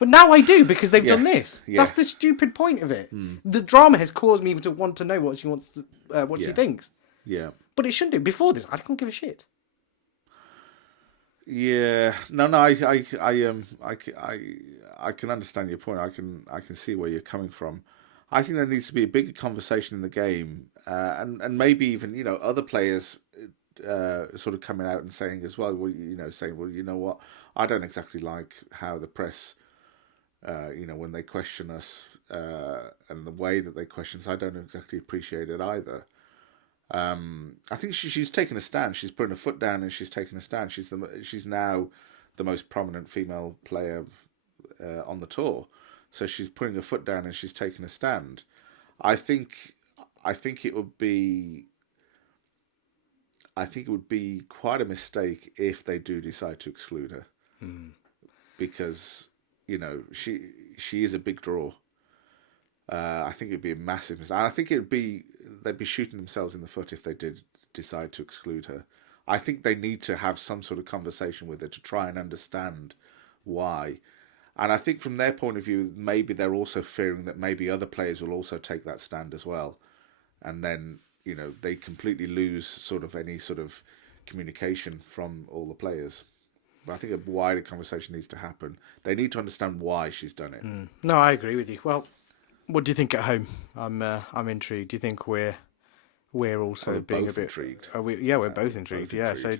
But now I do because they've done this. That's the stupid point of it. The drama has caused me to want to know what she wants to, what she thinks. Yeah. But it shouldn't do. Before this, I don't give a shit. Yeah. No. I can understand your point. I can see where you're coming from. I think there needs to be a bigger conversation in the game, and maybe even other players sort of coming out and saying as well, saying, well, you know what, I don't exactly like how the press, when they question us and the way that they question us, I don't exactly appreciate it either. I think she's taken a stand. She's putting her foot down and she's taken a stand. She's now the most prominent female player on the tour, so she's putting her foot down and she's taken a stand. I think it would be quite a mistake if they do decide to exclude her, because she is a big draw. I think it'd be a massive mistake. And I think they'd be shooting themselves in the foot if they did decide to exclude her. I think they need to have some sort of conversation with her to try and understand why. And I think from their point of view, maybe they're also fearing that maybe other players will also take that stand as well. And then, they completely lose sort of any sort of communication from all the players. But I think a wider conversation needs to happen. They need to understand why she's done it. No, I agree with you. Well, what do you think at home? I'm intrigued. Do you think we're also being both a bit intrigued? We're both intrigued. Both Yeah. intrigued, So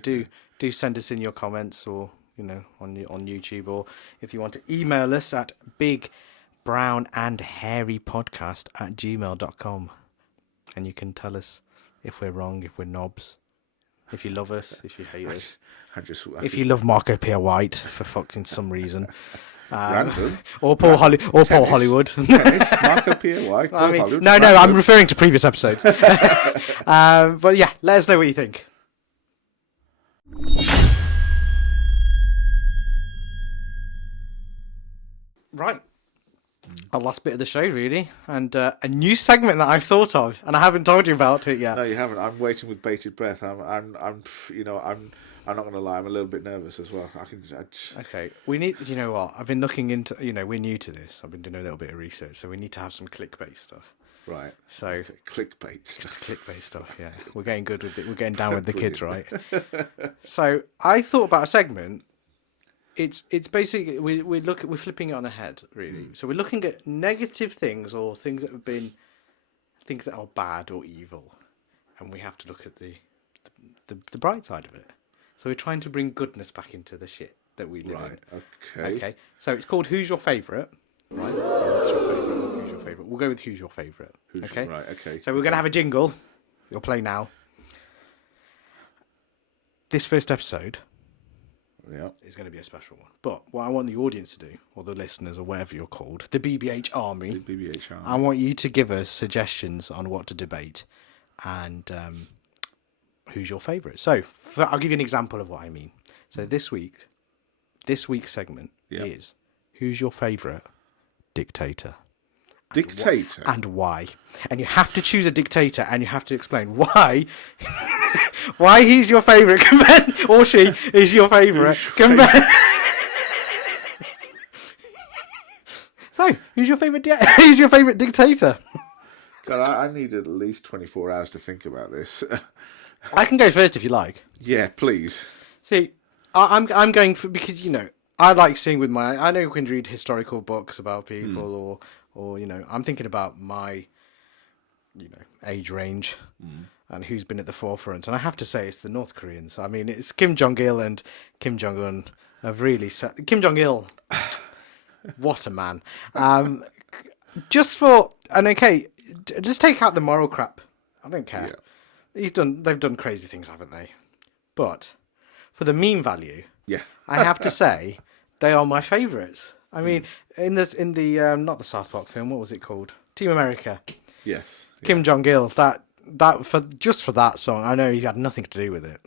do send us in your comments, or on YouTube, or if you want to email us at bigbrownandhairypodcast@gmail.com, and you can tell us if we're wrong, if we're knobs, if you love us, if you hate us, if you love Marco Pierre White for fucking some reason. Random. Or Paul Hollywood. Tennis, Marco Pierre White, Paul Hollywood. No, I'm referring to previous episodes. But yeah, let us know what you think. Right. Our last bit of the show, really, and a new segment that I've thought of, and I haven't told you about it yet. No, you haven't. I'm waiting with bated breath. I'm not going to lie. I'm a little bit nervous as well. Okay, we need. You know what? I've been looking into. We're new to this. I've been doing a little bit of research, so we need to have some clickbait stuff. Right. So okay. Clickbait stuff. Clickbait stuff. Yeah, we're getting good with it. We're getting down with the kids, right? So I thought about a segment. It's basically we're flipping it on a head, really. So we're looking at negative things, or things that are bad or evil, and we have to look at the bright side of it. So we're trying to bring goodness back into the shit that we live in. Okay. So it's called Who's Your Favourite? Right. What's your favourite? Who's your favourite? We'll go with Who's Your Favourite. Okay. Right. Okay. So we're gonna have a jingle. You'll play now. This first episode. Yeah. It's going to be a special one. But what I want the audience to do, or the listeners, or whatever you're called, the BBH Army, I want you to give us suggestions on what to debate and who's your favourite. So I'll give you an example of what I mean. So this week's segment is who's your favourite dictator? Dictator? And why? And you have to choose a dictator, and you have to explain why... why he's your favourite, or she is your favourite. So, who's your favourite dictator? God, I need at least 24 hours to think about this. I can go first if you like. Yeah, please. See, I'm going for, because I like seeing with my. I know you can read historical books about people, or I'm thinking about my, age range. And who's been at the forefront. And I have to say it's the North Koreans. I mean, it's Kim Jong-il and Kim Jong-un have really set... Kim Jong-il, what a man. Just take out the moral crap. I don't care. Yeah. They've done crazy things, haven't they? But for the meme value, I have to say they are my favourites. I mean, in the not the South Park film, what was it called? Team America. Yes. Kim Jong-il, for that song, I know he had nothing to do with it,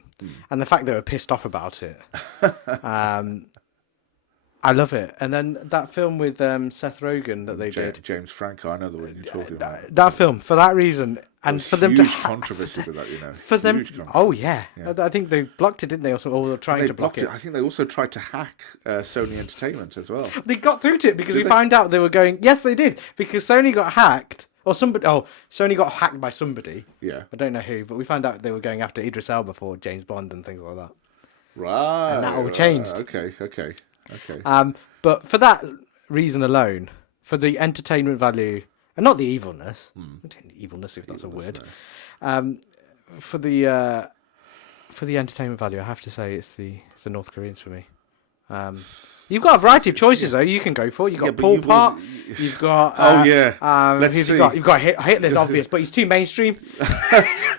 and the fact they were pissed off about it, I love it. And then that film with Seth Rogen that they did, James Franco, I know the one you're talking about. That film, for that reason, and for them to controversy with that, for them. Oh yeah, I think they blocked it, didn't they? Or they were trying to block it. I think they also tried to hack Sony Entertainment as well. They got through to it because we found out they were going. Yes, they did, because Sony got hacked. Or Sony got hacked by somebody. Yeah. I don't know who, but we found out they were going after Idris Elba for James Bond and things like that. Right. And that all changed. Okay. But for that reason alone, for the entertainment value, and not the evilness, evilness if that's a word, for the for the entertainment value, I have to say it's the North Koreans for me. You've got a variety of choices though. You can go for. You've got but Paul you've Pot. also- You've got. Oh, yeah. Let's who've see. you got? You've got Hitler's obvious, but he's too mainstream.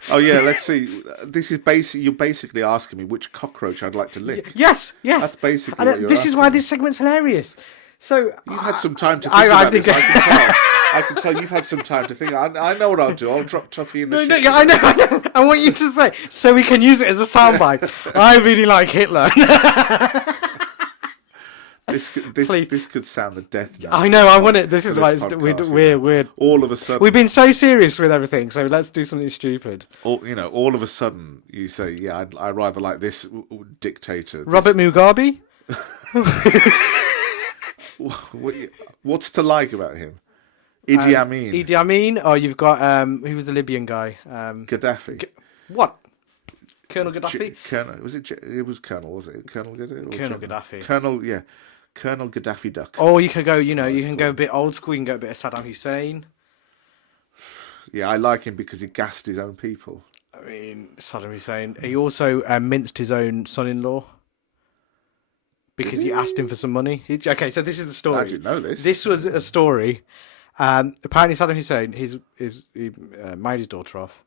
Oh yeah, let's see. This is you're basically asking me which cockroach I'd like to lick. Yes. That's basically And what you're this is why asking. this segment's hilarious. So You've had some time to think I about think- this. I can tell. I can tell you've had some time to think. I know what I'll do. I'll drop Tuffy in the shit. I know. I want you to say so we can use it as a soundbite. I really like Hitler. This could sound the death knell. I know. I want it. This is For why this it's, podcast, we're all of a sudden. we've been so serious with everything. So let's do something stupid. All of a sudden you say, yeah, I rather like this dictator. Robert Mugabe. What's to like about him? Idi Amin. Idi Amin. Or you've got who was the Libyan guy? Gaddafi. What? Colonel Gaddaffi. Colonel, was it? It was Colonel, was it? Colonel Gaddafi. Colonel Gaddaffi. Colonel, yeah. Colonel Gaddafi Duck. Or you can go. You can go a bit old school. You can go a bit of Saddam Hussein. Yeah, I like him because he gassed his own people. I mean, Saddam Hussein. He also minced his own son-in-law because he asked him for some money. Okay, so this is the story. I didn't know this. This was a story. Apparently, Saddam Hussein, he married his daughter off,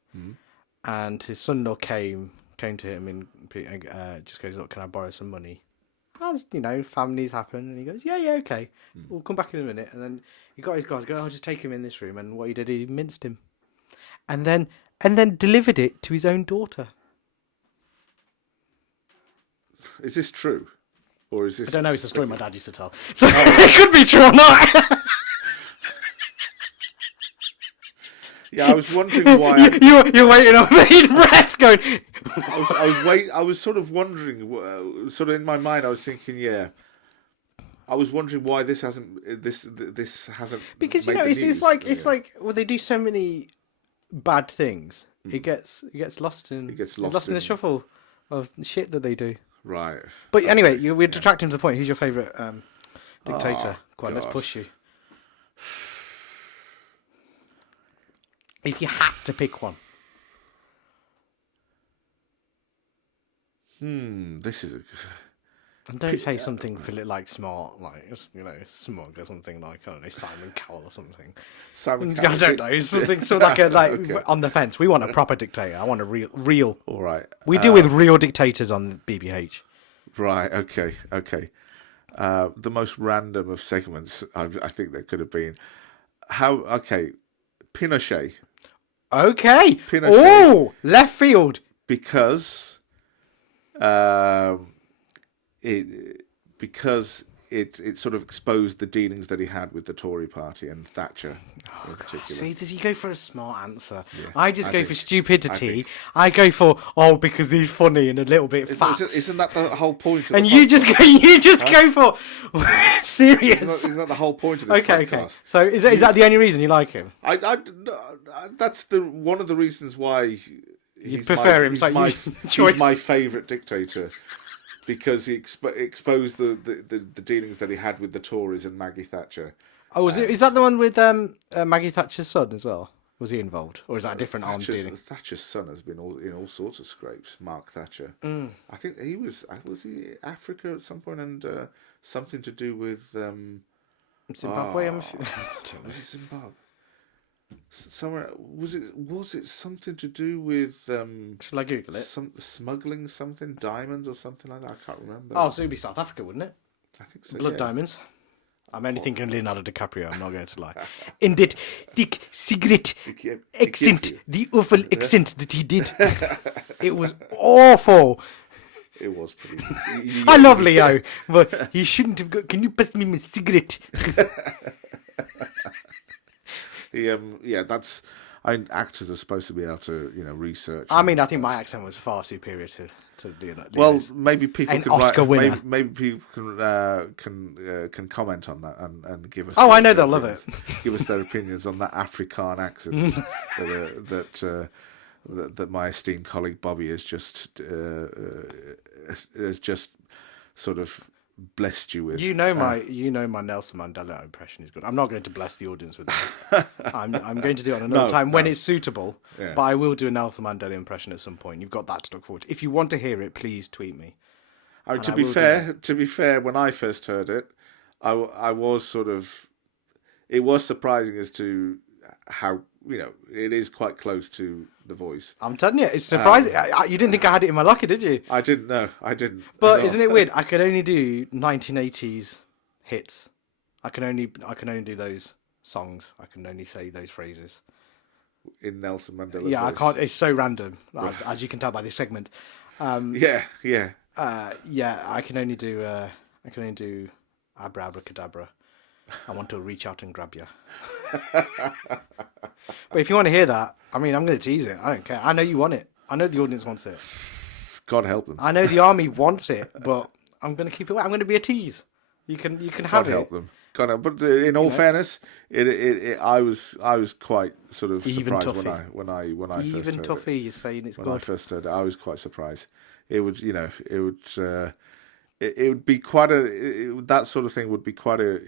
and his son-in-law came to him and just goes, "Look, can I borrow some money?" As you know, families happen, and he goes, "Yeah, okay, we'll come back in a minute." And then he got his guys going, "I'll just take him in this room." And what he did, he minced him, and then delivered it to his own daughter. Is this true, or is this? I don't know. It's a story my dad used to tell, so it could be true or not. Yeah, I was wondering why. You're waiting on bated breath, going. I was sort of wondering, sort of in my mind, I was thinking, yeah. I was wondering why this hasn't Because made the it's news. it's like well, they do so many bad things. It gets lost in lost in the in- shuffle of shit that they do. Right. But anyway, we're detracting to the point. Who's your favourite dictator? Go on, let's God. push you. If you had to pick one, This is a. and don't say something like smart, like smug or something like I don't know Simon Cowell or something. Simon I don't know something sort of like Okay. on the fence. We want a proper dictator. I want a real. All right. We deal with real dictators on BBH. Right. Okay. The most random of segments I think there could have been. Pinochet. Okay. Pinochet. Oh, left field. Because it sort of exposed the dealings that he had with the Tory party and Thatcher in particular. See, does he go for a smart answer? Yeah, I just I go think- for stupidity. think- I go for because he's funny and a little bit fat. Isn't that the whole point of And the you podcast? just go for serious. Isn't that the whole point of this Okay. podcast? So is that the only reason you like him? That's one of the reasons why he's prefer him, He's so you- my, choice. he's my favourite dictator because he exposed the dealings that he had with the Tories and Maggie Thatcher. Oh, is that the one with Maggie Thatcher's son as well? Was he involved, or is that a different armed dealing? Thatcher's son has been in all sorts of scrapes. Mark Thatcher. I think he was he Africa at some point and something to do with Zimbabwe. was it Zimbabwe? Somewhere was it something to do with Shall I Google it? some smuggling something diamonds or something like that? I can't remember. Oh, so it'd be South Africa, wouldn't it? I think so. Blood yeah. diamonds. I'm only thinking Leonardo DiCaprio. I'm not going to lie. In that Dick cigarette accent, the awful accent that he did, it was awful. It was pretty. I love Leo, but he shouldn't have got. Can you pass me my cigarette? That's. Actors are supposed to be able to, research. I mean, I think my accent was far superior to Leonardo. Well, maybe people An can Oscar winner. Maybe people can comment on that and give us. Oh, I know their they'll love opinions. Give us their opinions on that Afrikaans accent that my esteemed colleague Bobby has just sort of blessed you with. You know my Nelson Mandela impression is good. I'm not going to bless the audience with that. I'm going to do it on another time when it's suitable. Yeah. But I will do a Nelson Mandela impression at some point. You've got that to look forward to. If you want to hear it, please tweet me. To be fair, when I first heard it, I was sort of. It was surprising as to how it is quite close to the voice. I'm telling you, it's surprising. You didn't think I had it in my locker, did you? I didn't know. I didn't. But isn't it weird? I could only do 1980s hits. I can only do those songs. I can only say those phrases. In Nelson Mandela's Yeah, voice. I can't. It's so random, as you can tell by this segment. Yeah. I can only do abracadabra. I want to reach out and grab you. But if you want to hear that, I mean, I'm going to tease it. I don't care. I know you want it. I know the audience wants it. God help them. I know the army wants it, but I'm going to keep it. I'm going to be a tease. You can have God it. help them. God help. But in all fairness, I was quite sort of Even surprised Tuffy. when I first Even heard Tuffy, it. you're saying it's When I good. first heard it, I was quite surprised. It would it would be quite that sort of thing would be quite a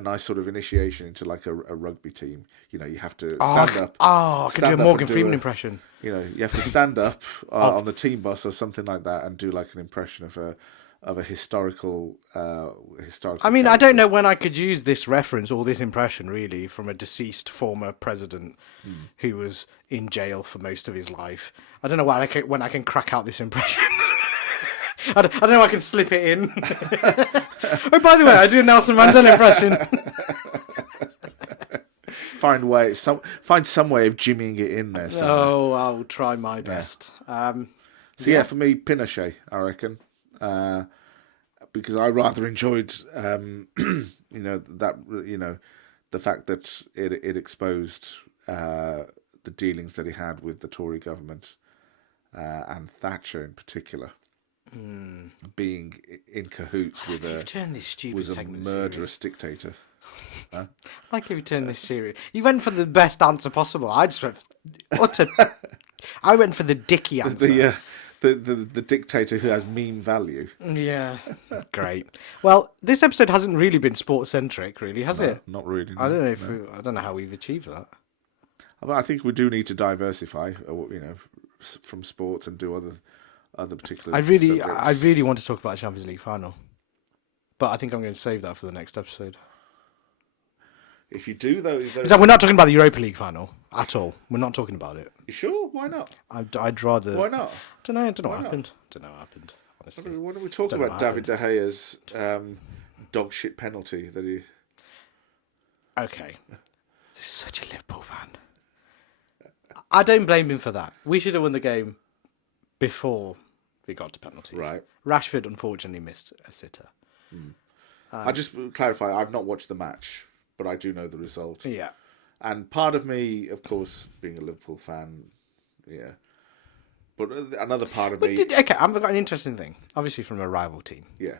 nice sort of initiation into like a rugby team. You have to stand up. Oh, I could do a stand up Morgan and do Freeman a- impression. You have to stand up on the team bus or something like that and do like an impression of a historical. I mean, I don't know when I could use this reference or this impression really from a deceased former president who was in jail for most of his life. I don't know when I can crack out this impression. I don't know. I can slip it in. Oh, by the way, I do a Nelson Mandela impression. Find some way of jimmying it in there. Somewhere. Oh, I'll try my best. So for me, Pinochet, I reckon, because I rather enjoyed, the fact that it exposed the dealings that he had with the Tory government and Thatcher in particular. Being in cahoots with Turn this stupid a segment murderous dictator. Like if you turn this serious. You went for the best answer possible. I just went I went for the dicky answer. The dictator who has mean value. Yeah. Great. Well, this episode hasn't really been sports centric, really, has it? Not really. I don't know I don't know how we've achieved that. I think we do need to diversify, from sports and do other particular. I really subjects. want to talk about the Champions League final, but I think I'm going to save that for the next episode. If you do, though, We're not talking about the Europa League final at all. We're not talking about it. You sure? Why not? I'd rather. Why not? I don't know what happened. Don't know what happened. Honestly. Why don't we talk Don't know about what David De Gea's dog shit penalty that he? Okay. This is such a Liverpool fan. I don't blame him for that. We should have won the game before we got to penalties. Right. Rashford unfortunately missed a sitter. I just clarify. I've not watched the match, but I do know the result. Yeah. And part of me, of course, being a Liverpool fan, yeah. But another part of me, Okay, I've got an interesting thing. Obviously from a rival team. yeah.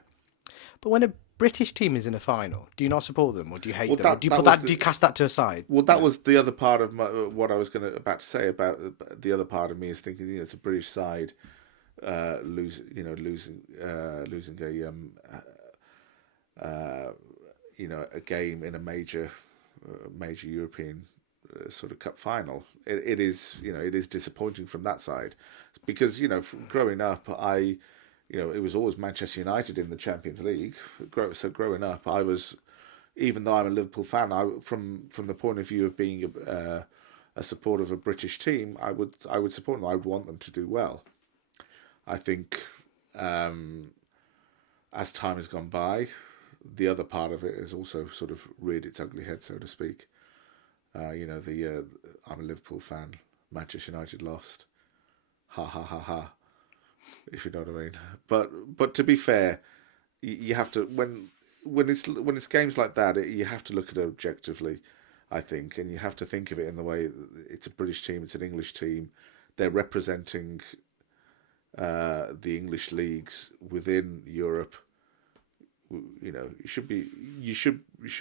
But when a British team is in a final, do you not support them, or do you hate them? Well, Or do you that was do you cast that to a side? Well, that was the other part of what I was about to say about the other part of me is thinking, it's a British side losing a game in a major European sort of cup final. It is disappointing from that side because from growing up it was always Manchester United in the Champions League. So growing up, I was, even though I'm a Liverpool fan, from the point of view of being a supporter of a British team, I would support them. I would want them to do well. I think as time has gone by, the other part of it has also sort of reared its ugly head, so to speak. I'm a Liverpool fan. Manchester United lost. Ha ha ha ha. If you know what I mean. But to be fair, you have to when it's games like that, you have to look at it objectively, I think, and you have to think of it in the way it's a British team, it's an English team, they're representing the English leagues within Europe. You should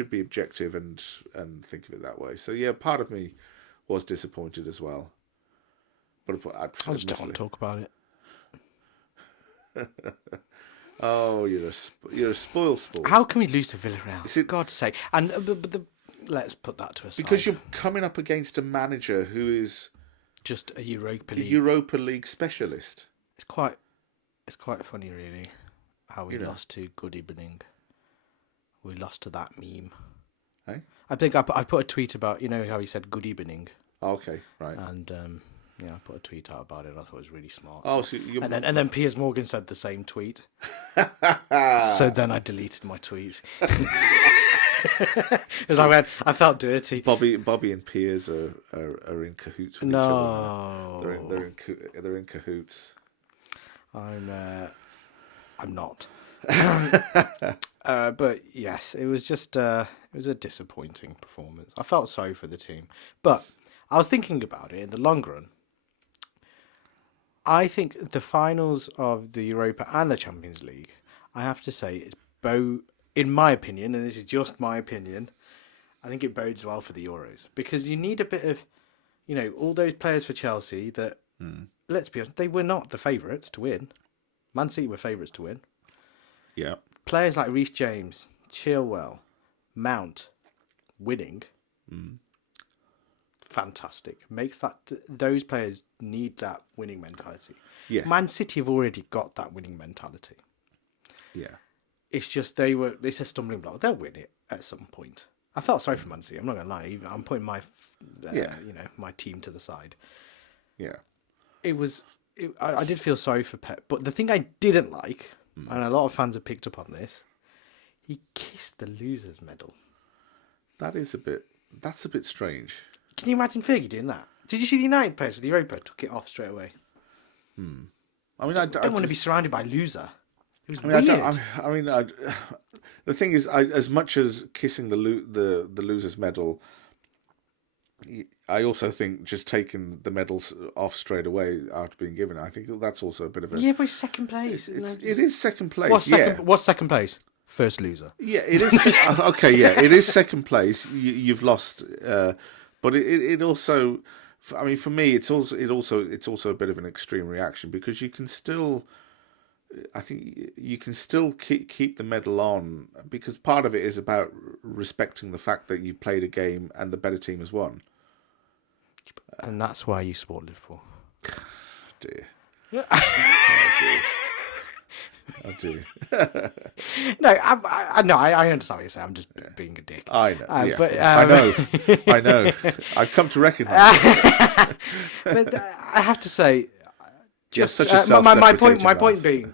be objective and think of it that way. So yeah, part of me was disappointed as well. But I just don't want to talk about it. Oh, you're a spoil sport. How can we lose to Villarreal? Is it- God's sake. And let's put that to a side. Because you're coming up against a manager who is just a Europa a League. Europa League specialist. It's quite funny, really, how we You know. lost to Good Evening. We lost to that meme. Hey? I think I put a tweet about, how he said Good Evening. Okay, right. And I put a tweet out about it. I thought it was really smart. Oh, so you're... And then Piers Morgan said the same tweet. So then I deleted my tweet. Because I felt dirty. Bobby and Piers are in cahoots with each other. No, They're in cahoots. I'm not. But yes, it was just it was a disappointing performance. I felt sorry for the team, but I was thinking about it in the long run. I think the finals of the Europa and the Champions League, I have to say, in my opinion, and this is just my opinion, I think it bodes well for the Euros because you need a bit of, all those players for Chelsea that, let's be honest, they were not the favourites to win. Man City were favourites to win. Yeah. Players like Reece James, Chilwell, Mount, winning, fantastic. Makes those players need that winning mentality. Yeah. Man City have already got that winning mentality. Yeah. It's just it's a stumbling block. They'll win it at some point. I felt sorry for Man City. I'm not gonna lie. I'm putting my, my team to the side. Yeah. I did feel sorry for Pep, but the thing I didn't like, and a lot of fans have picked up on this, he kissed the losers medal. That's a bit strange. Can you imagine Fergie doing that? Did you see the United players with the Europa took it off straight away? I mean, I don't want to be surrounded by loser. It was weird. weird. The thing is, as much as kissing the losers medal, I also think just taking the medals off straight away after being given, I think that's also a bit of a... Yeah, but it's second place. It is second place, What's second place? First loser. Yeah, it is. Okay, yeah, it is second place. You've lost, but it also... I mean, for me, it's also a bit of an extreme reaction because you can still... I think you can still keep the medal on because part of it is about respecting the fact that you played a game and the better team has won. And that's why you support Liverpool. Dear. Yeah. I do. No, I understand what you're saying. I'm just being a dick. I know. Yeah. But, I know. I've come to recognise it. But I have to say, Just such a my self-deprecating my man. point being,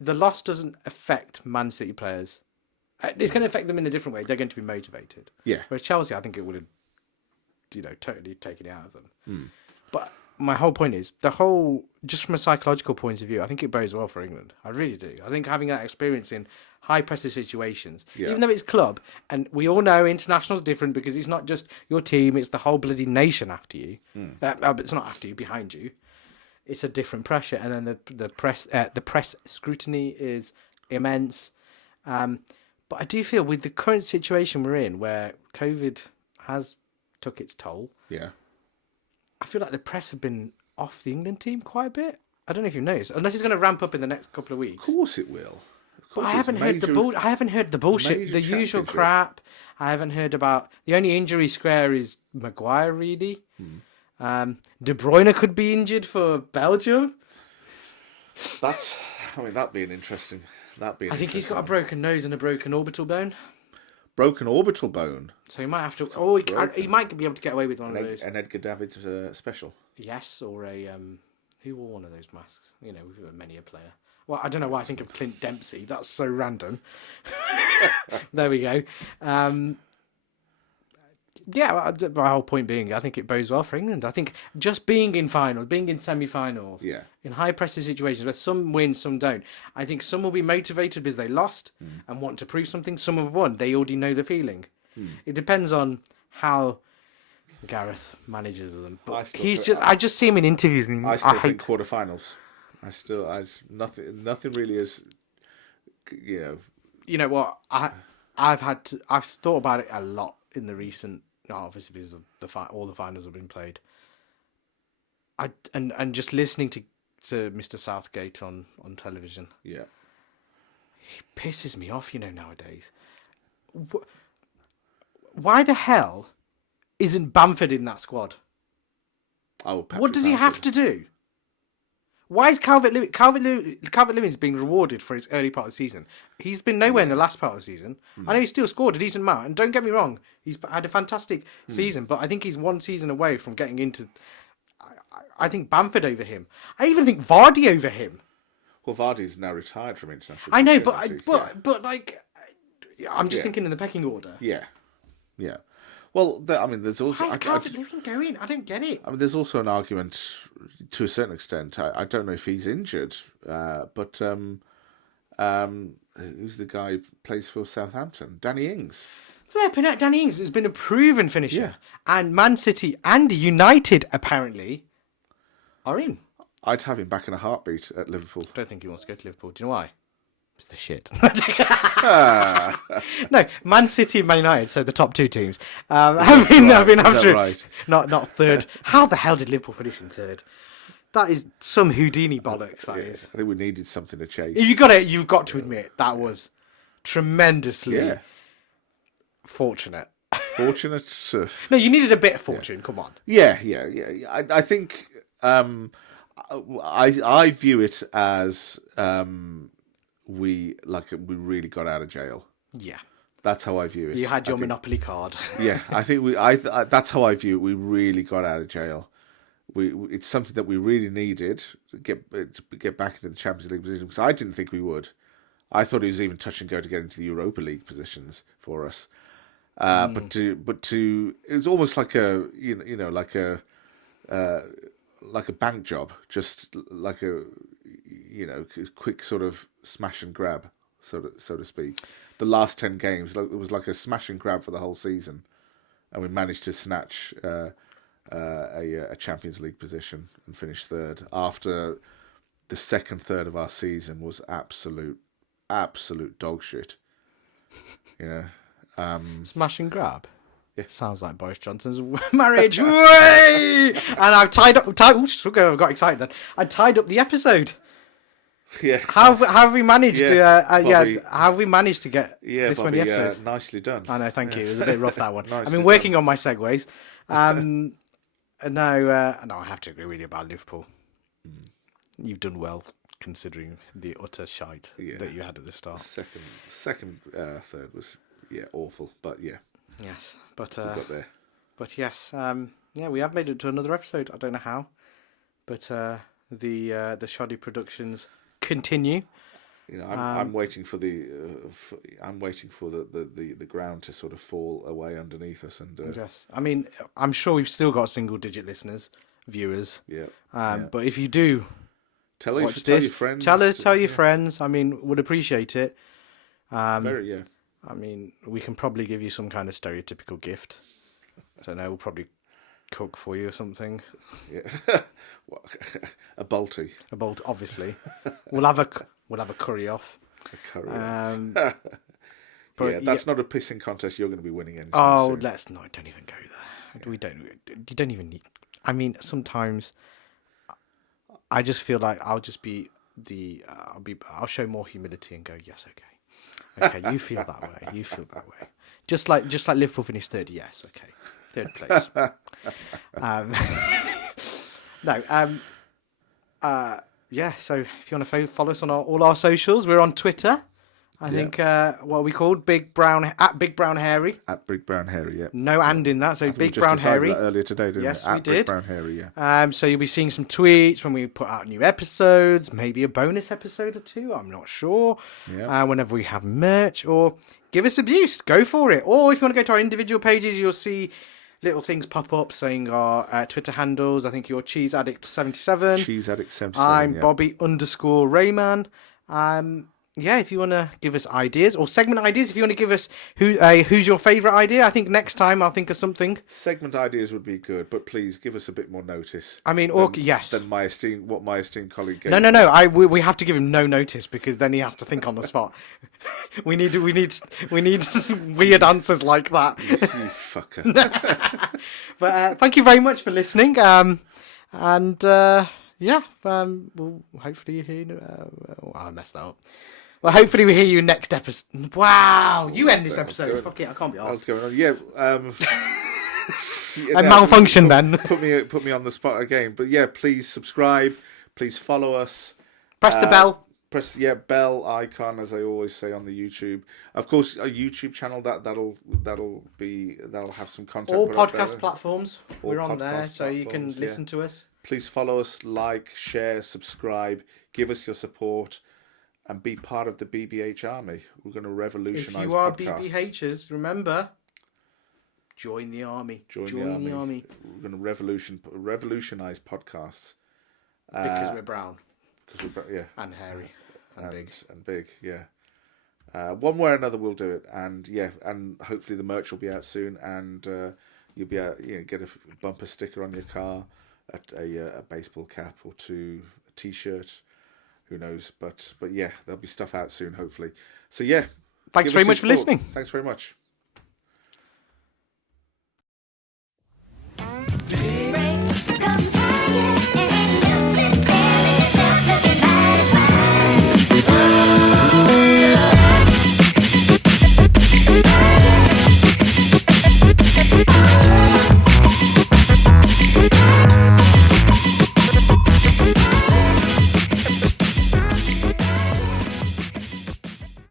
the loss doesn't affect Man City players. It's going to affect them in a different way. They're going to be motivated. Yeah. Whereas Chelsea, I think it would have, totally taken it out of them. But my whole point is, just from a psychological point of view, I think it bodes well for England. I really do. I think having that experience in high pressure situations, even though it's club, and we all know international's different because it's not just your team, it's the whole bloody nation after you. But it's not after you, behind you. It's a different pressure, and then the press scrutiny is immense. But I do feel with the current situation we're in, where COVID has took its toll, I feel like the press have been off the England team quite a bit. I don't know if you've noticed, unless it's going to ramp up in the next couple of weeks. Of course it will. But I haven't heard the bullshit, the usual crap. I haven't heard about the only injury scare is Maguire really. De Bruyne could be injured for Belgium. That'd be an interesting. I think he's got a broken nose and a broken orbital bone. Broken orbital bone. So he might have to. Oh, he might be able to get away with one of those. An Edgar Davids special. Yes, or a who wore one of those masks? We've got many a player. Well, I don't know why I think of Clint Dempsey. That's so random. There we go. Yeah, my whole point being, I think it bodes well for England. I think just being in finals, being in semi-finals, in high-pressure situations where some win, some don't, I think some will be motivated because they lost and want to prove something. Some have won. They already know the feeling. It depends on how Gareth manages them. But I just see him in interviews and I still think quarterfinals. Nothing really is, You know what? I've thought about it a lot in the recent. Obviously, because of all the finals have been played. And just listening to Mr. Southgate on television. Yeah. He pisses me off, nowadays. Why the hell isn't Bamford in that squad? Oh, What does he have to do? Why is Calvert-Lewin's being rewarded for his early part of the season? He's been nowhere in the last part of the season. I know he still scored a decent amount, and don't get me wrong, he's had a fantastic season, but I think he's one season away from getting into... I think Bamford over him. I even think Vardy over him. Well, Vardy's now retired from international. I know, football, but like... I'm just thinking in the pecking order. Yeah. Well, there's also... Why is Calvert-Lewin going? I don't get it. there's also an argument, to a certain extent. I don't know if he's injured, but who's the guy who plays for Southampton? Danny Ings. Flipping out, Danny Ings has been a proven finisher. And Man City and United, apparently, are in. I'd have him back in a heartbeat at Liverpool. I don't think he wants to go to Liverpool. Do you know why? It's the shit. No, Man City and Man United, so the top two teams. I've been after right? Not third. How the hell did Liverpool finish in third? That is some Houdini bollocks. That is. I think we needed something to chase. You've got to admit that was tremendously fortunate. Fortunate. No, you needed a bit of fortune. Come on. Yeah. I think I view it as we really got out of jail. Yeah. That's how I view it. You had your Monopoly card. Yeah, I think that's how I view it. We really got out of jail. It's something that we really needed to get back into the Champions League position, because I didn't think we would. I thought it was even touch and go to get into the Europa League positions for us. But it was almost like a like a bank job, just like a quick sort of smash and grab, so to speak. The last 10 games, it was like a smash and grab for the whole season, and we managed to snatch a Champions League position and finish third after the second third of our season was absolute dog shit. Smash and grab. Yeah. Sounds like Boris Johnson's marriage. Way! And I've tied up. I've got excited then. I tied up the episode. Yeah. How have we managed Bobby, to? How have we managed to get this Bobby, many episodes? Nicely done. I know. Thank you. It was a bit rough, that one. I've been Nicely working on my segues. And no, I have to agree with you about Liverpool. You've done well considering the utter shite that you had at the start. Second, third was awful, but Yes, but we got there. But yes, we have made it to another episode. I don't know how, but the shoddy productions continue. I'm waiting for the ground to sort of fall away underneath us, and yes, I mean, I'm sure we've still got single-digit listeners, viewers. Yeah. But if you do tell your friends. Tell your friends. I mean, would appreciate it. Very. I mean, we can probably give you some kind of stereotypical gift. I don't know. We'll probably cook for you or something. Yeah. A Balti. A bolt, obviously. We'll have a curry off. A curry. But that's not a pissing contest. You're going to be winning anytime soon. Let's not. Don't even go there. We don't. You don't even need. I mean, sometimes I just feel like I'll just be I'll show more humility and go, yes, okay. Okay, you feel that way. You feel that way. Just like Liverpool finished third. Yes, okay, third place. So if you want to follow us on all our socials, we're on Twitter. I think what are we called? Big Brown Hairy. At Big Brown Hairy, yeah. No and in that, so Big we Brown just Hairy. That earlier today, didn't Yes, we? we did. Big Brown Hairy, yeah. So you'll be seeing some tweets when we put out new episodes, maybe a bonus episode or two. I'm not sure. Yeah. Whenever we have merch, or give us abuse, go for it. Or if you want to go to our individual pages, you'll see little things pop up saying our Twitter handles. I think you're Cheese Addict 77. Cheese Addict 77. I'm Bobby_Rayman. If you want to give us ideas or segment ideas, if you want to give us who's your favourite idea, I think next time I'll think of something. Segment ideas would be good, but please give us a bit more notice. I mean, yes. Than my esteemed colleague gave. No. We have to give him no notice because then he has to think on the spot. we need weird answers like that. You fucker. But thank you very much for listening. We'll hopefully you hear. I messed that up. Well, hopefully we hear you next episode. Wow, you end this That was episode. good. Fuck it, I can't be What's asked. going on? Yeah. I malfunctioned then. Put me on the spot again. But yeah, please subscribe. Please follow us. Press the bell. Press bell icon, as I always say on the YouTube. Of course, a YouTube channel that'll have some content. All put up podcast there. platforms. All We're on there, podcast so you can platforms, listen to us. Please follow us, like, share, subscribe, give us your support, and be part of the BBH army. We're going to If revolutionise you are podcasts. BBHers, remember, join the army. Join the army. We're going to revolutionise podcasts. Because we're brown. Because we're And hairy. And big. And big, yeah. One way or another, we'll do it, and hopefully the merch will be out soon, and you'll be able, get a bumper sticker on your car, a baseball cap or two, a T-shirt, who knows? But yeah, there'll be stuff out soon, hopefully. So yeah, Thanks very much for listening. Thanks very much.